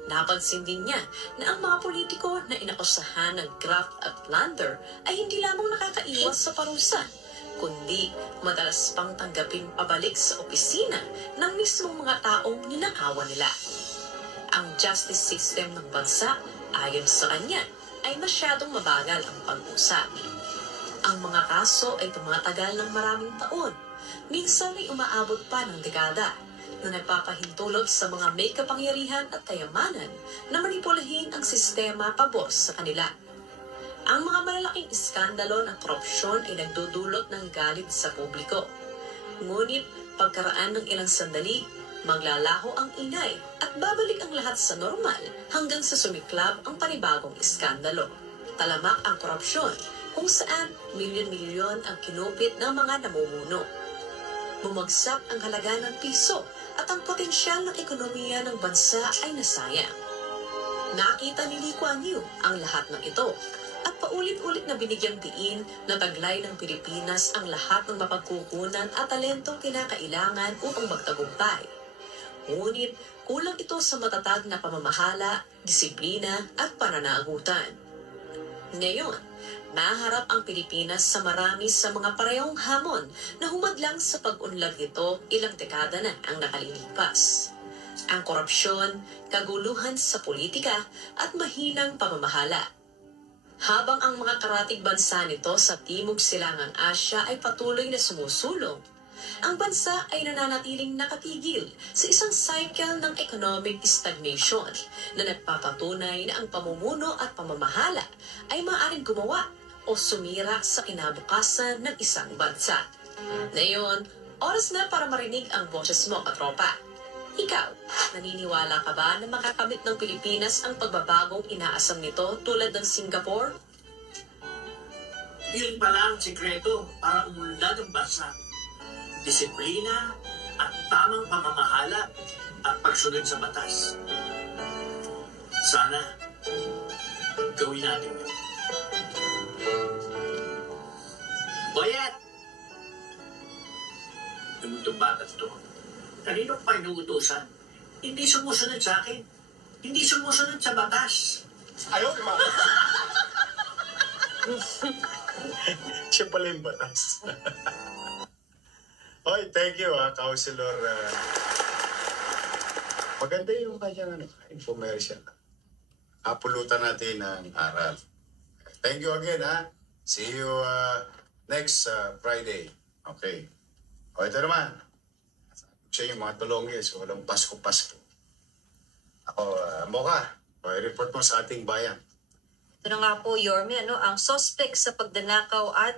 Napansin din niya na ang mga politiko na inakusahan ng graft at plunder ay hindi lamang nakakaiwas sa parusa, kundi madalas pang tanggaping pabalik sa opisina ng mismong mga taong ninakawan nila. Ang justice system ng bansa, ayon sa kanya, ay masyadong mabagal ang pag-usap. Ang mga kaso ay tumatagal ng maraming taon, minsan ay umaabot pa ng dekada, na nagpapahintulot sa mga may kapangyarihan at kayamanan na manipulahin ang sistema pabor sa kanila. Ang mga malalaking iskandalo ng korupsyon ay nagdudulot ng galit sa publiko. Ngunit pagkaraan ng ilang sandali, maglalaho ang ingay at babalik ang lahat sa normal hanggang sa sumiklab ang panibagong iskandalo. Talamak ang korupsyon kung saan milyon-milyon ang kinupit ng mga namumuno. Bumagsak ang halaga ng piso at ang potensyal ng ekonomiya ng bansa ay nasayang. Nakita ni Lee Kuan Yew ang lahat ng ito at paulit-ulit na binigyang diin na taglay ng Pilipinas ang lahat ng mapagkukunan at talentong kinakailangan upang magtagumpay. Ngunit kulang ito sa matatag na pamamahala, disiplina at pananagutan. Ngayon, naharap ang Pilipinas sa marami sa mga parehong hamon na humadlang sa pag-unlad nito ilang dekada na ang nakalilipas. Ang korupsyon, kaguluhan sa politika at mahinang pamamahala. Habang ang mga karatig bansa nito sa Timog Silangang Asya ay patuloy na sumusulong, ang bansa ay nananatiling nakatigil sa isang cycle ng economic stagnation na nagpapatunay na ang pamumuno at pamamahala ay maaaring gumawa o sumira sa kinabukasan ng isang bansa. Ngayon, oras na para marinig ang boses mo, katropa. Ikaw, naniniwala ka ba na makakamit ng Pilipinas ang pagbabagong inaasam nito tulad ng Singapore? Yun pala ang sikreto para umunlad ang bansa. Disiplina at tamang pamamahala at pagsunod sa batas. Sana gawin natin yun. Boyet! Yung bata to, kanino pa inuutusan? Hindi sumusunod sa akin. Hindi sumusunod sa batas. Ayaw, ma. Siya pala yung batas. Oy, thank you, Councilor. Maganda yung kanyang infomercial. Apulutan natin ng aral. Thank you again, See you next Friday. Okay. O, ito naman. Siya yung mga tulongis. Walang Pasko-Pasko. Ako, Mocha. O, i-report mo sa ating bayan. Ito na nga po, Yorme, ang suspect sa pagdanakaw at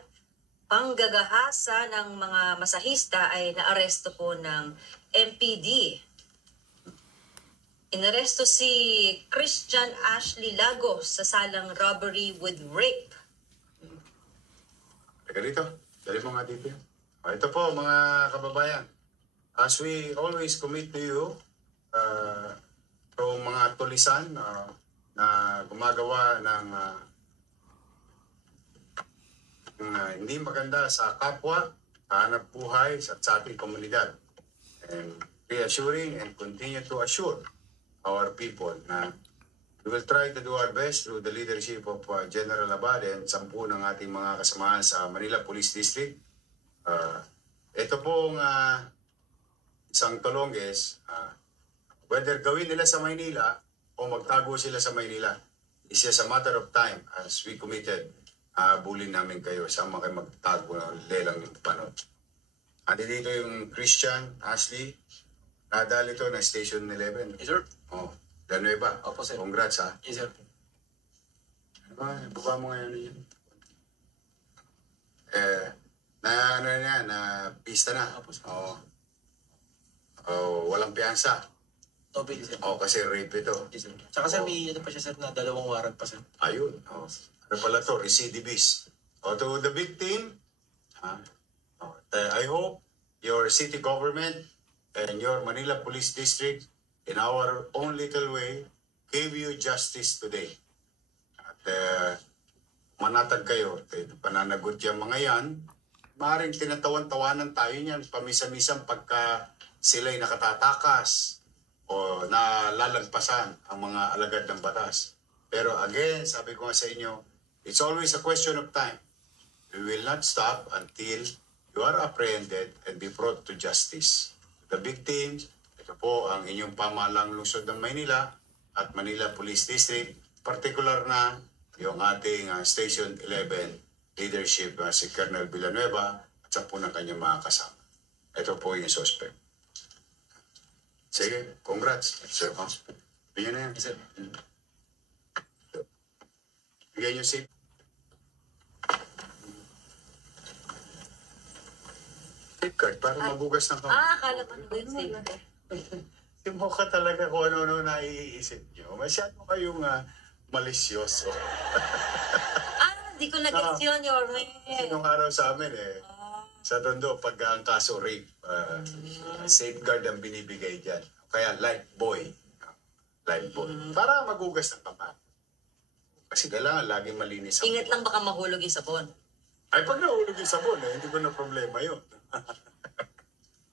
panggagahasa ng mga masahista ay naaresto po ng MPD. Inaresto si Christian Ashley Lagos sa salang robbery with rape. Teka dito. Dali mo nga dito. O, ito po, mga kababayan. As we always commit to you, through mga tulisan na gumagawa ng hindi maganda sa kapwa, sa hanap buhay, sa ating komunidad. And reassuring and continue to assure our people na we will try to do our best through the leadership of General Abade and 10 ng ating mga kasamahan sa Manila Police District. Ito pong isang tulongges, whether gawin nila sa Maynila o magtago sila sa Maynila, it's just a matter of time as we committed. Bulin namin kayo, sama kayo magtago ng lelang yung panot. Dito yung Christian Ashley, nadali to na Station 11. Yes, sir. Oh, Villanueva. Opo, sir. Congrats, Yes, sir. Baba mo ngayon yun. Na pista na. Opo, sir. Walang piyansa. Topic, sir. Kasi rape ito. Yes, sir. Tsaka, sir, may pa siya, sir, na 2 warrant pa, sir. Ayun. Ano pala to? Recidivist. To the victim, I hope your city government and your Manila Police District, in our own little way, gave you justice today. At manatag kayo. Pananagot yung mga yan. Maaaring tinatawan-tawanan tayo niyan. Pamisa-misang pagka sila'y nakatatakas o nalalagpasan ang mga alagad ng batas. Pero again, sabi ko nga sa inyo, it's always a question of time. We will not stop until you are apprehended and be brought to justice. The victims, ito po ang inyong pamahalang lungsod ng Maynila at Manila Police District, particular na yung ating Station 11 leadership si Colonel Villanueva at 10 ng kanyang mga kasama. Ito po yung suspect. Sige, congrats. Sir, bigyan na yan. Yes, sir. Bigyan nyo safe. Safeguard para mabugas ng kamay. Akala ko na yung safety. Yung ka talaga kung ano-ano naiisip nyo. Masyado kayong malisyoso. Hindi ko na-gets yun, Yorme. Nung araw sa amin sa Tondo, pag ang kaso rape, safeguard ang binibigay dyan. Kaya life boy. Life boy. Para magugas ng kamay. Kasi kailangan laging malinis ang Ingat lang baka mahulog yung sabon. Ay, pag nahulog yung sabon, hindi ko na problema yun.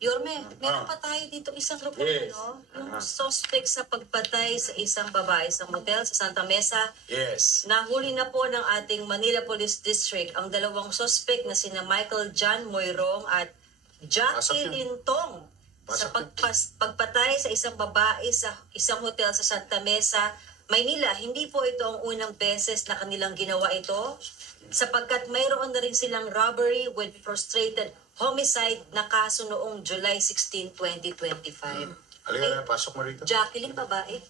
Yorme, meron pa tayo dito isang report, Yes. Yung suspect sa pagpatay sa isang babae sa motel sa Santa Mesa. Yes. Nahuli na po ng ating Manila Police District ang 2 suspect na sina Michael John Moyrong at Jackie Pasok yun. Lintong sa pagpatay sa isang babae sa isang hotel sa Santa Mesa, Maynila. Hindi po ito ang unang beses na kanilang ginawa ito sapagkat mayroon na rin silang robbery with frustrated homicide na kaso noong July 16, 2025. Halika na, pasok mo rito. Jacqueline, babae.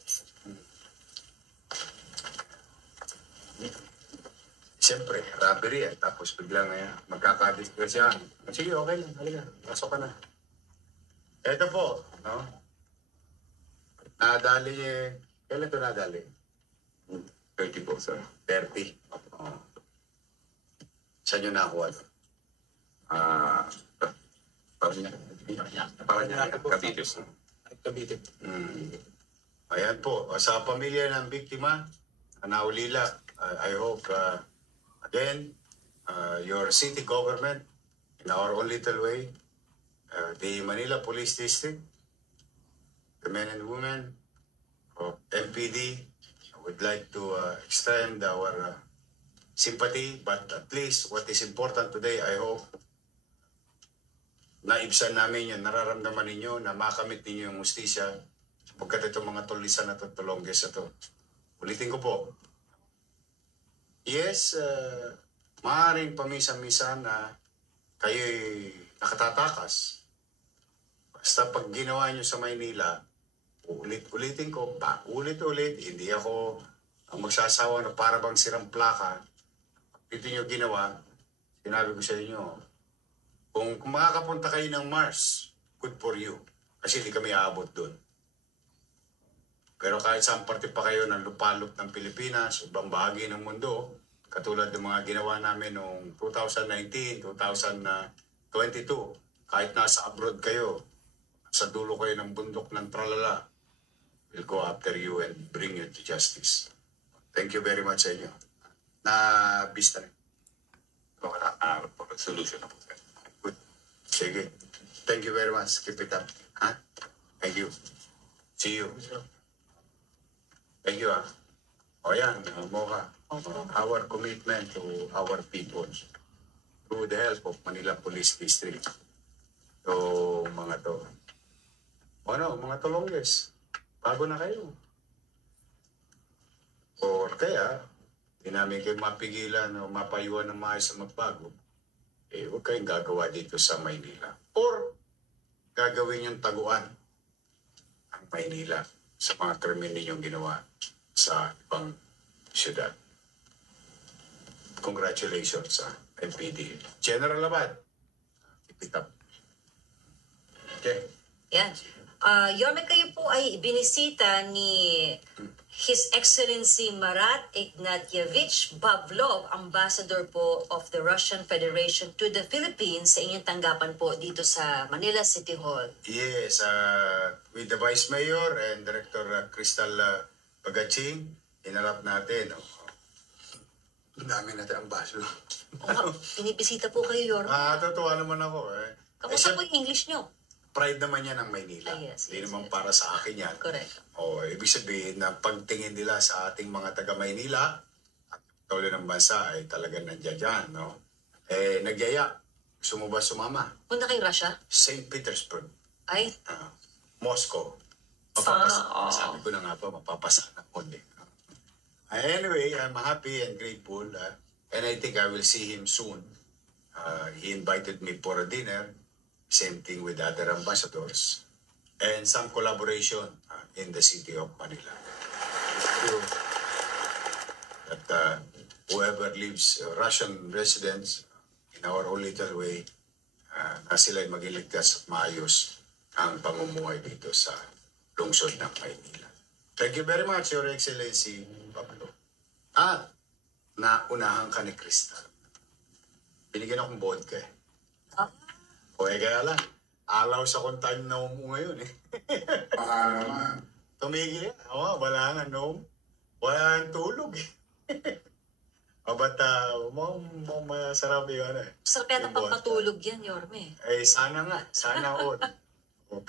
Siyempre, robbery yan. Tapos biglang magkakadiscuss siya. Sige, okay lang. Halika, pasok ka na. Ito po, no? Nadali kailan ito nadali? 30 po, sir. 30. Oh. Saan nyo nakuha ito? Ah, parang Cavite, sir. Cavite. Ayan po, sa pamilya ng biktima, naulila, I hope, again, your city government, in our own little way, the Manila Police District, the men and women of MPD, would like to extend our sympathy, but at least what is important today, I hope, naibsan namin yung nararamdaman ninyo na makamit ninyo yung hustisya pagkat itong mga tulisan na tutulongges ito. Ulitin ko po, yes, maaaring pamisa-misa na kayo'y nakatatakas. Basta pag ginawa nyo sa Maynila, ulitin ko, ulit-ulit, hindi ako ang magsasawa na para bang sirang plaka. Ito nyo ginawa, sinabi ko sa inyo, kung makakapunta kayo ng Mars, good for you. Kasi hindi kami aabot doon. Pero kahit saan parte pa kayo ng lupalop ng Pilipinas, ibang bahagi ng mundo, katulad ng mga ginawa namin noong 2019, 2022, kahit nasa abroad kayo, sa dulo kayo ng bundok ng tralala, we'll go after you and bring you to justice. Thank you very much sa inyo. Na-bista rin. Wala, solution na po, sir. Good. Sige. Thank you very much. Keep it up. Ha? Thank you. See you. Thank you, ha? O yan, Mocha. Our commitment to our people through the help of Manila Police District. So, mga to. Ano, mga tulongges. Bago na kayo. Or kaya, hindi namin kayo mapigilan o mapayuan ng maayos sa magbago. Huwag kayong gagawa dito sa Maynila. Or, gagawin yung taguan ang Maynila sa mga krimen ninyong ginawa sa ibang syudad. Congratulations sa MPD. General Abad, keep it up. Okay. Yan. Yorme, kayo po ay binisita ni His Excellency Marat Ignatievich Pavlov, Ambassador po of the Russian Federation to the Philippines sa inyong tanggapan po dito sa Manila City Hall. Yes, with the Vice Mayor and Director Crystal Pagaching, hinarap natin. Ang dami natin ambassador. O nga, binibisita po kayo, Yorme. Totoo naman ako. Kamusta po yung English nyo? Pride naman yan ng Maynila. Yes, Hindi yes, naman yes. para sa akin yan. Correct. Ibig sabihin na pagtingin nila sa ating mga taga-Maynila at tuloy ng bansa ay talagang nandiyan dyan, no? Nagyaya. Gusto mo ba sumama? Punta kay Russia? St. Petersburg. Ay, Moscow. Sabi ko na nga pa, mapapasana ko din. Anyway, I'm happy and grateful and I think I will see him soon. He invited me for a dinner. Same thing with other ambassadors. And some collaboration in the city of Manila. So, that whoever lives, Russian residents, in our own little way, na sila'y magiligtas at maayos ang pamumuhay dito sa lungsod ng Maynila. Thank you very much, Your Excellency Pablo. At naunahan ka ni Crystal. Binigyan akong vodka eh. Kaya lang, alaw sa kontan na mo ngayon eh. Baka naman. Tumigil yan. Wala nga noom. Wala nga tulog eh. Masarap yun eh. sarap yata Yung pampatulog yan, Yorme. Sana nga. Sana all.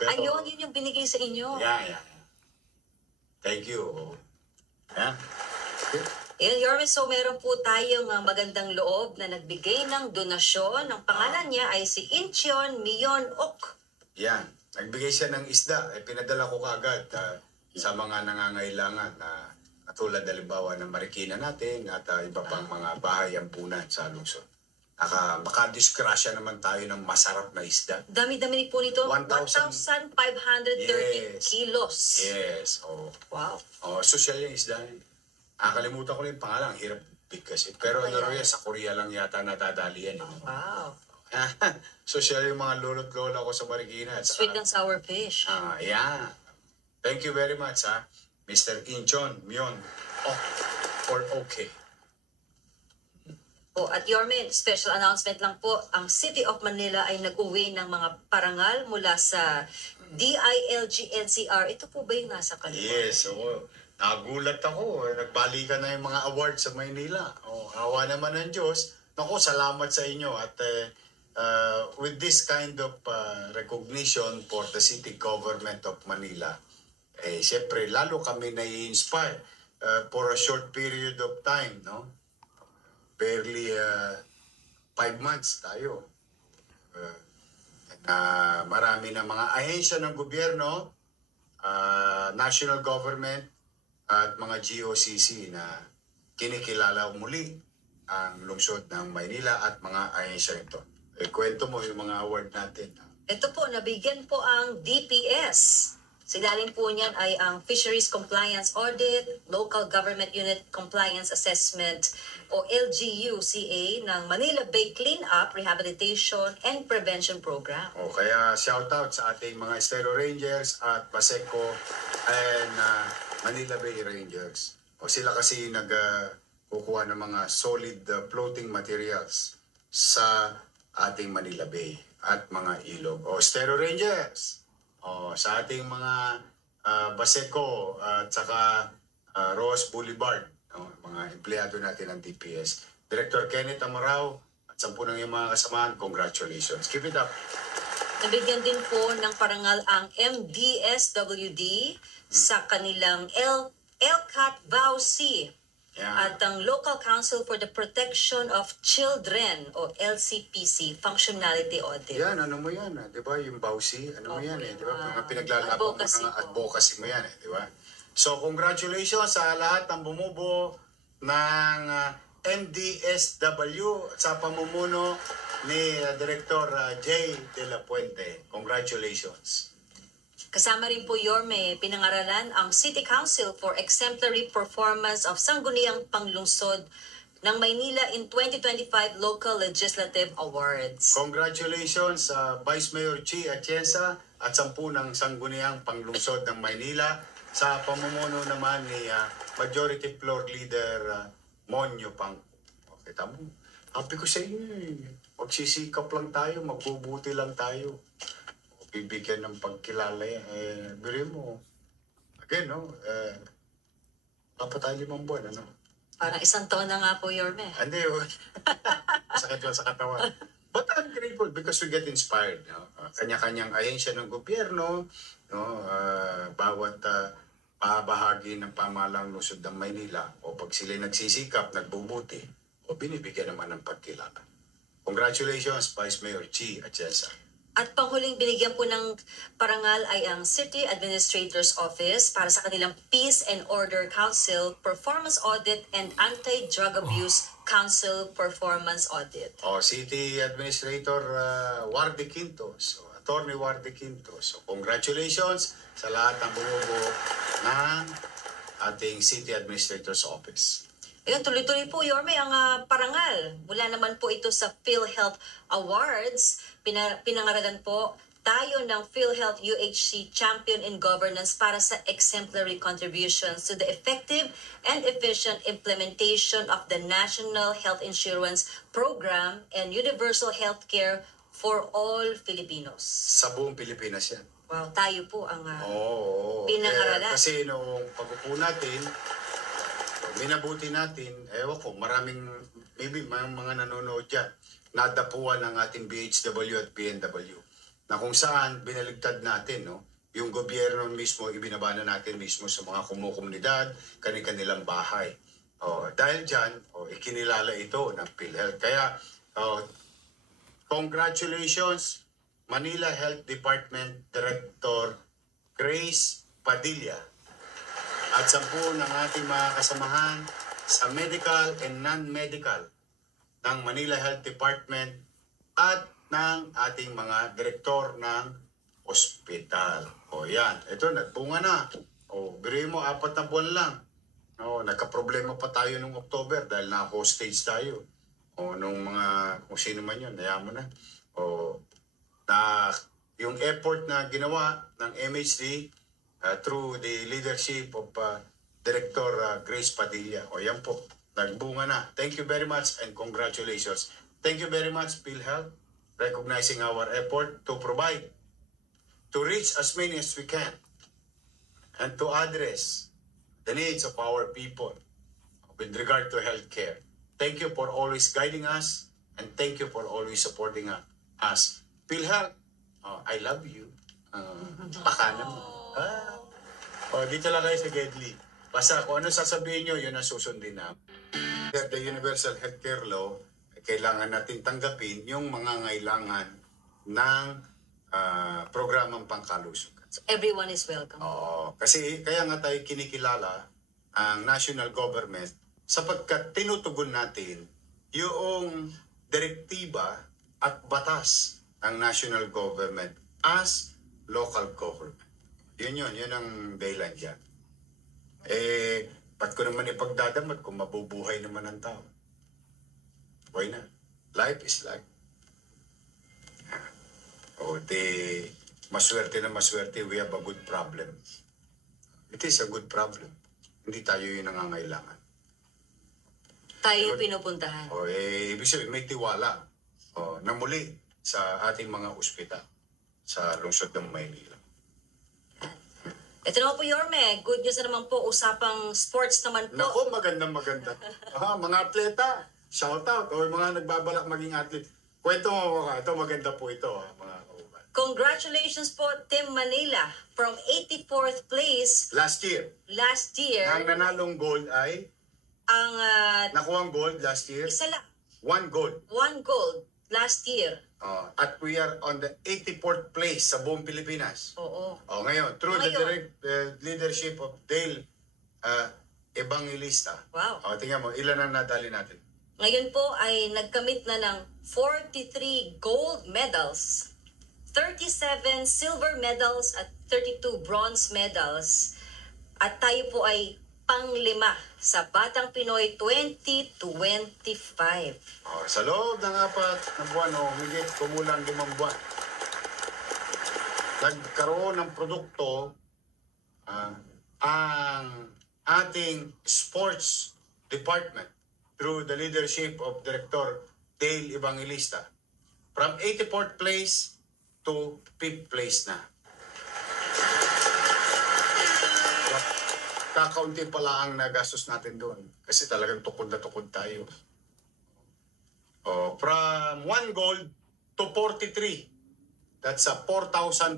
Ayun, yun yung binigay sa inyo. Yeah. Thank you. Yeah. Ayun, Yorme, so meron po tayong magandang loob na nagbigay ng donasyon. Ang pangalan niya ay si Incheon Mion Ok. Yan. Nagbigay siya ng isda. Pinadala ko kaagad sa mga nangangailangan na katulad halimbawa ng Marikina natin at iba pang mga bahay ampunan sa lungsod. Makadiskrasya naman tayo ng masarap na isda. Dami-dami po nito. 1,530 1,530 kilos. Yes. Wow. Social yung isda. Nakalimutan ko na yung pangalan. Hirap big kasi. Pero ano rin yan, sa Korea lang yata natadali yan. Wow. So siya yung mga lolo't lola ko sa Marikina. At Sweet saka- and sour fish. yeah. Thank you very much, Mr. Inchon Myon. Oh, or okay. At Yorme, special announcement lang po, ang City of Manila ay nag-uwi ng mga parangal mula sa DILG NCR. Ito po ba yung nasa kanila? Yes, oo. Nagulat ako. Nagbalikan na yung mga awards sa Maynila. Awa naman ng Diyos. Naku, salamat sa inyo. At with this kind of recognition for the city government of Manila, siyempre, lalo kami na-inspire for a short period of time, no? Barely 5 months tayo. Marami na mga ahensya ng gobyerno, national government, at mga GOCC na kinikilala muli ang lungsod ng Maynila at mga ahensya nito. Kwento mo yung mga award natin. Ito po, nabigyan po ang DPS. Silalim po niyan ay ang Fisheries Compliance Audit, Local Government Unit Compliance Assessment o LGU-CA ng Manila Bay Cleanup, Rehabilitation and Prevention Program. Kaya shout out sa ating mga Estero Rangers at Paseco and Manila Bay Rangers. Sila kasi kukuha ng mga solid floating materials sa ating Manila Bay at mga ilog. Estero Rangers! Sa ating mga Baseco at saka Ross Boulevard, mga empleyado natin ng DPS. Director Kenneth Amorao at 10 ng iyong mga kasamahan, congratulations. Keep it up. Nabigyan din po ng parangal ang MDSWD sa kanilang LCAT VAUC. Yeah. At ang Local Council for the Protection of Children o LCPC Functionality Audit. Yan, ano mo yan, di ba? Yung Bausi, ano mo yan di ba? Mga pinaglalaban mo, advocacy mga po. advocacy mo yan di ba? So, congratulations sa lahat ng bumubuo ng MDSW sa pamumuno ni Director Jay De La Puente. Congratulations. Kasama rin po, Yorme, pinangaralan ang City Council for Exemplary Performance of Sangguniang Panglungsod ng Maynila in 2025 Local Legislative Awards. Congratulations sa Vice Mayor Chi Atienza at 10 ng Sangguniang Panglungsod ng Maynila sa pamumuno naman ni Majority Floor Leader Monyo Pang. Kita mo, happy ko sa inyo magsisikap lang tayo, magbubuti lang tayo. Bibigyan ng pagkilala yan. Biri mo. Again, no? Dapat tayo 5 buwan, ano? Parang 1 taon na nga po, Yorme. Hindi, sakit lang sa katawan. But I'm grateful because we get inspired. No? Kanya-kanyang ahensya ng gobyerno, no? Bawat bahagi ng pamahalang lungsod ng Maynila, o pag sila nagsisikap, nagbubuti, o binibigyan naman ng pagkilala. Congratulations, Vice Mayor Chi Atienza. At panghuling binigyan po ng parangal ay ang City Administrator's Office para sa kanilang Peace and Order Council Performance Audit and Anti-Drug Abuse Council Performance Audit. City Administrator Warde Quintos, Attorney Warde Quintos. So, congratulations sa lahat ng bumubuo ng ating City Administrator's Office. Ayun, tuloy-tuloy po, Yorme, ang parangal. Mula naman po ito sa PhilHealth Awards. Pinangaralan po tayo ng PhilHealth UHC Champion in Governance para sa exemplary contributions to the effective and efficient implementation of the National Health Insurance Program and Universal Healthcare for all Filipinos. Sa buong Pilipinas yan. Wow, tayo po ang Eh, pinangaralan. kasi noong pag-upo natin, minabuti natin, ewan ko, maraming, maybe mga nanonood dyan, nadapuan ng ating BHW at PNW, na kung saan binaligtad natin, no? Yung gobyerno mismo, ibinabana natin mismo sa mga kumukomunidad, kanilang bahay. Dahil dyan, ikinilala ito ng PhilHealth. Kaya, congratulations, Manila Health Department Director Grace Padilla at 10 ng ating mga kasamahan sa medical and non-medical ng Manila Health Department at ng ating mga direktor ng ospital. Yan. Ito, nagbunga na. Biri mo, 4 na buwan lang. Nagka-problema pa tayo nung October dahil na-hostage tayo. Nung mga, kung sino man yun, hayaan mo na. Yung effort na ginawa ng MHD through the leadership of Director Grace Padilla. Yan po, nagbunga na. Thank you very much and congratulations. Thank you very much, PhilHealth, recognizing our effort to provide, to reach as many as we can, and to address the needs of our people with regard to healthcare. Thank you for always guiding us, and thank you for always supporting us. PhilHealth, I love you. Pakanan mo. Dito lang kayo sa Gedli. Basta kung ano sasabihin nyo, yun ang susundin na. The Universal Healthcare Law, kailangan natin tanggapin yung mga ngailangan ng programang pangkalusugan. So everyone is welcome. Kasi kaya nga tayo kinikilala ang national government sapagkat tinutugon natin yung direktiba at batas ng national government as local government. Yun ang dahilan dyan. Ba't ko naman ipagdadamat kung mabubuhay naman ang tao? Why not? Life is life. Maswerte na maswerte, we have a good problem. It is a good problem. Hindi tayo yung nangangailangan. Tayo yung pinupuntahan. Ibig sabihin, may tiwala na muli sa ating mga ospital sa lungsod ng Maynila. Ito naman po, Yorme. Good news na naman po. Usapang sports naman po. Naku, maganda. Mga atleta, shout out. O mga nagbabalak maging athlete. Kwento mo ka. Ito, maganda po ito. Mga kauban. Congratulations po, Team Manila. From 84th place Last year, ang nanalong gold ay, ang nakuha ang gold last year, isa lang. 1 gold. 1 gold last year. At we are on the 84th place sa buong Pilipinas. Oo. Ngayon, through the Ngayon. direct leadership of Dale Evangelista. Wow. Tingnan mo, ilan ang nadali natin? Ngayon po ay nagkamit na ng 43 gold medals, 37 silver medals at 32 bronze medals. At tayo po ay pang-5 sa Batang Pinoy 2025. Sa loob ng 4 na buwan o higit kumulang 5 buwan, nagkaroon ng produkto ang ating sports department through the leadership of Director Dale Evangelista from 84th place to 5th place na. Kakaunti pala ang nagastos natin doon kasi talagang tukod na tukod tayo. From 1 gold to 43. That's a 4,300%.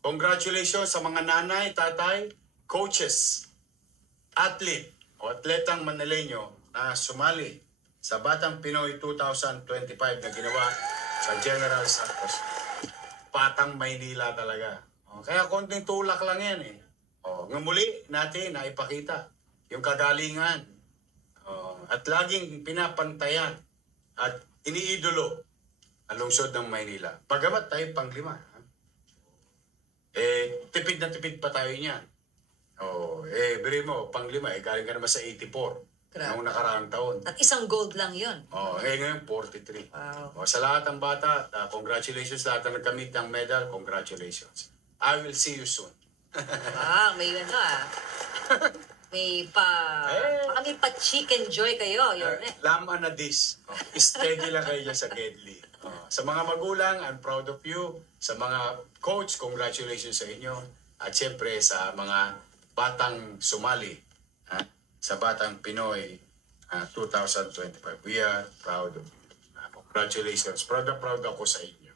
Congratulations sa mga nanay, tatay, coaches, athlete o atletang Manileño na sumali sa Batang Pinoy 2025 na ginawa sa General Santos. Patang Maynila talaga. Kaya konting tulak lang yan eh. Muli natin na ipakita yung kagalingan at laging pinapantayan at iniidolo ang lungsod ng Maynila. Pagamat tayo pang-5. Tipid na tipid pa tayo niyan. Biri mo, pang-5, galing ka naman sa 84 noong nakaraang taon. At isang gold lang yun. Ngayon 43. Wow. Sa lahat ng bata, congratulations. Lahat na nagkamit ng medal, congratulations. I will see you soon. May may pa-chicken joy kayo, Yorme. Laman na this. Steady lang kayo dyan sa Gedli. Sa mga magulang, I'm proud of you. Sa mga coach, congratulations sa inyo. At syempre sa mga batang sumali sa Batang Pinoy 2025. We are proud of you. Congratulations. Proud ako sa inyo.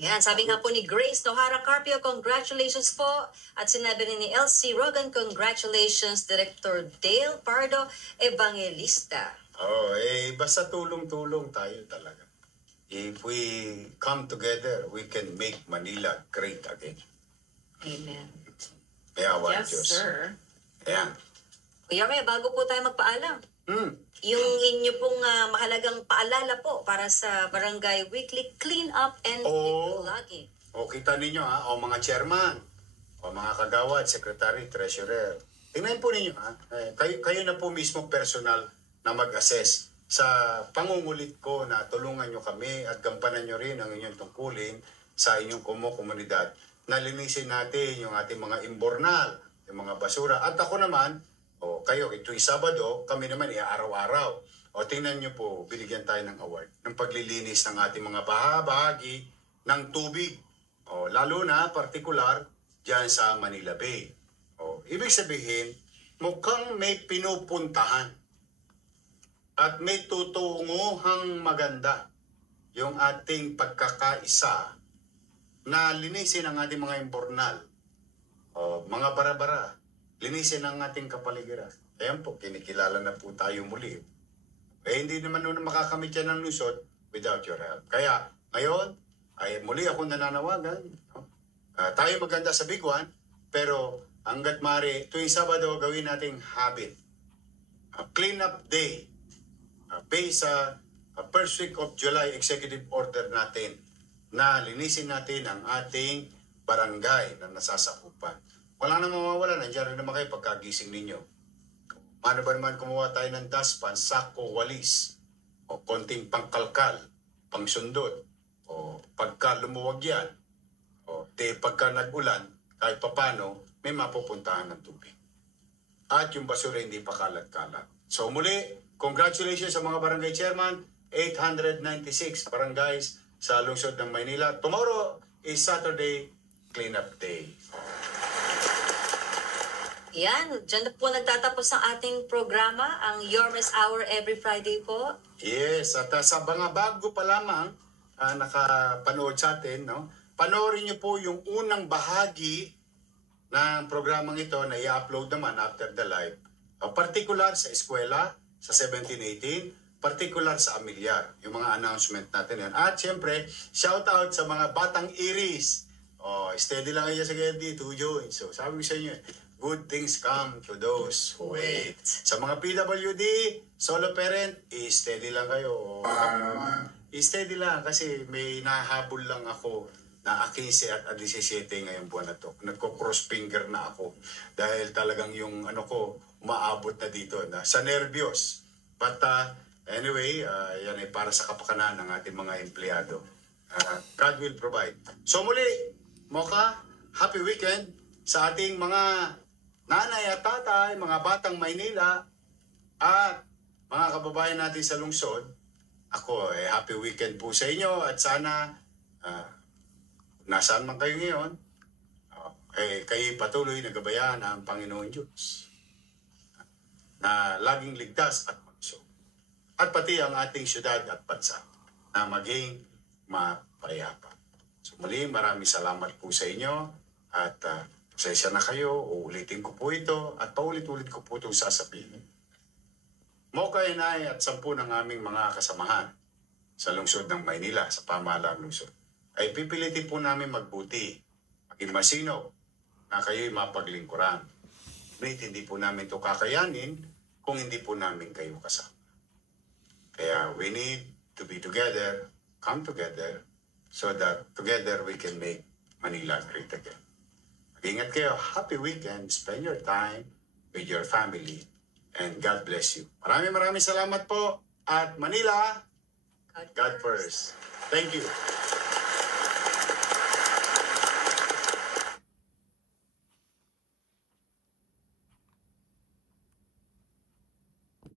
Yan, sabi nga po ni Grace Nohara Carpio, congratulations po. At sinabi rin ni LC Rogan, congratulations, Director Dale Pardo Evangelista. Basta tulong-tulong tayo talaga. If we come together, we can make Manila great again. Amen. Yes, Diyos. sir. Ayan. Kuya May, bago po tayo magpaalam, yung inyo pong mahalagang paalala po para sa Barangay Weekly Clean Up and Vlogging. Kita ninyo mga chairman, o mga kagawad, secretary, treasurer. Tingnan po ninyo, ha? Kayo na po mismo personal na mag-assess sa pangungulit ko na tulungan nyo kami at gampanan nyo rin ang inyong tungkulin sa inyong komunidad. Nalinisin natin yung ating mga imbornal, yung mga basura. At ako naman, kayo, tuwing Sabado, kami naman araw-araw. O tingnan nyo po, binigyan tayo ng award ng paglilinis ng ating mga bahagi ng tubig. Lalo na, partikular, dyan sa Manila Bay. Ibig sabihin, mukhang may pinupuntahan at may tutunguhang maganda yung ating pagkakaisa na linisin ang ating mga imbornal, mga bara-bara, linisin ang ating kapaligiran. Ayan po, kinikilala na po tayo muli. Hindi naman nun makakamit yan ng lusot without your help. Kaya ngayon, ay muli akong nananawagan. Tayo maganda sa Big One, pero hanggat maaari, tuwing Sabado, gawin nating habit. Clean up day. Based sa first week of July executive order natin na linisin natin ang ating barangay na nasasakupan. Wala na mawawala, nandiyan rin naman kayo pagkagising ninyo. Paano ba naman kumuha tayo ng dustpan, sako, walis, o konting pangkalkal, pangsundot, o pagka lumuwag yan, pagka nag-ulan, kahit papano, may mapupuntahan ng tubig. At yung basura hindi pa kalat-kalat. So muli, congratulations sa mga barangay chairman, 896 barangays sa lungsod ng Maynila. Tomorrow is Saturday Cleanup Day. Yan, dyan na po nagtatapos ang ating programa, ang Yormes Hour every Friday po. Yes, at sa mga bago pa lamang nakapanood sa atin, no? Panoorin niyo po yung unang bahagi ng programang ito na i-upload naman after the live. Particular sa eskwela, sa 17-18, particular sa Amilyar, yung mga announcement natin yan. At syempre, shout out sa mga batang iris. Steady lang kayo sa Gedi, 2 joints. So sabi ko sa inyo, good things come to those who wait. Sa mga PWD, solo parent, steady lang kayo. Steady lang kasi may nahabol lang ako na 15 at 17 ngayong buwan na to. Nagko-cross finger na ako dahil talagang yung ko umaabot na dito na sa nervyos. But anyway, yan ay para sa kapakanan ng ating mga empleyado. God will provide. So muli, Mocha, happy weekend sa ating mga nanay at tatay, mga batang Maynila at mga kababayan natin sa lungsod. Ako, happy weekend po sa inyo at sana nasaan man kayo ngayon, kayo patuloy na gabayan ang Panginoon Diyos na laging ligtas at malusog. At pati ang ating syudad at bansa na maging mapayapa. So muli, maraming salamat po sa inyo at pasensya na kayo, uulitin ko po ito at paulit-ulit ko po itong sasabihin. Mocha Inay at 10 ng aming mga kasamahan sa lungsod ng Maynila, sa pamahalaang lungsod, ay pipilitin po namin magbuti, maging masino, na kayo'y mapaglingkuran. Ngunit hindi po namin ito kakayanin kung hindi po namin kayo kasama. Kaya we need to be together, come together, so that together we can make Manila great again. Mag-ingat kayo. Happy weekend. Spend your time with your family. And God bless you. Maraming salamat po. At Manila, God first. Thank you.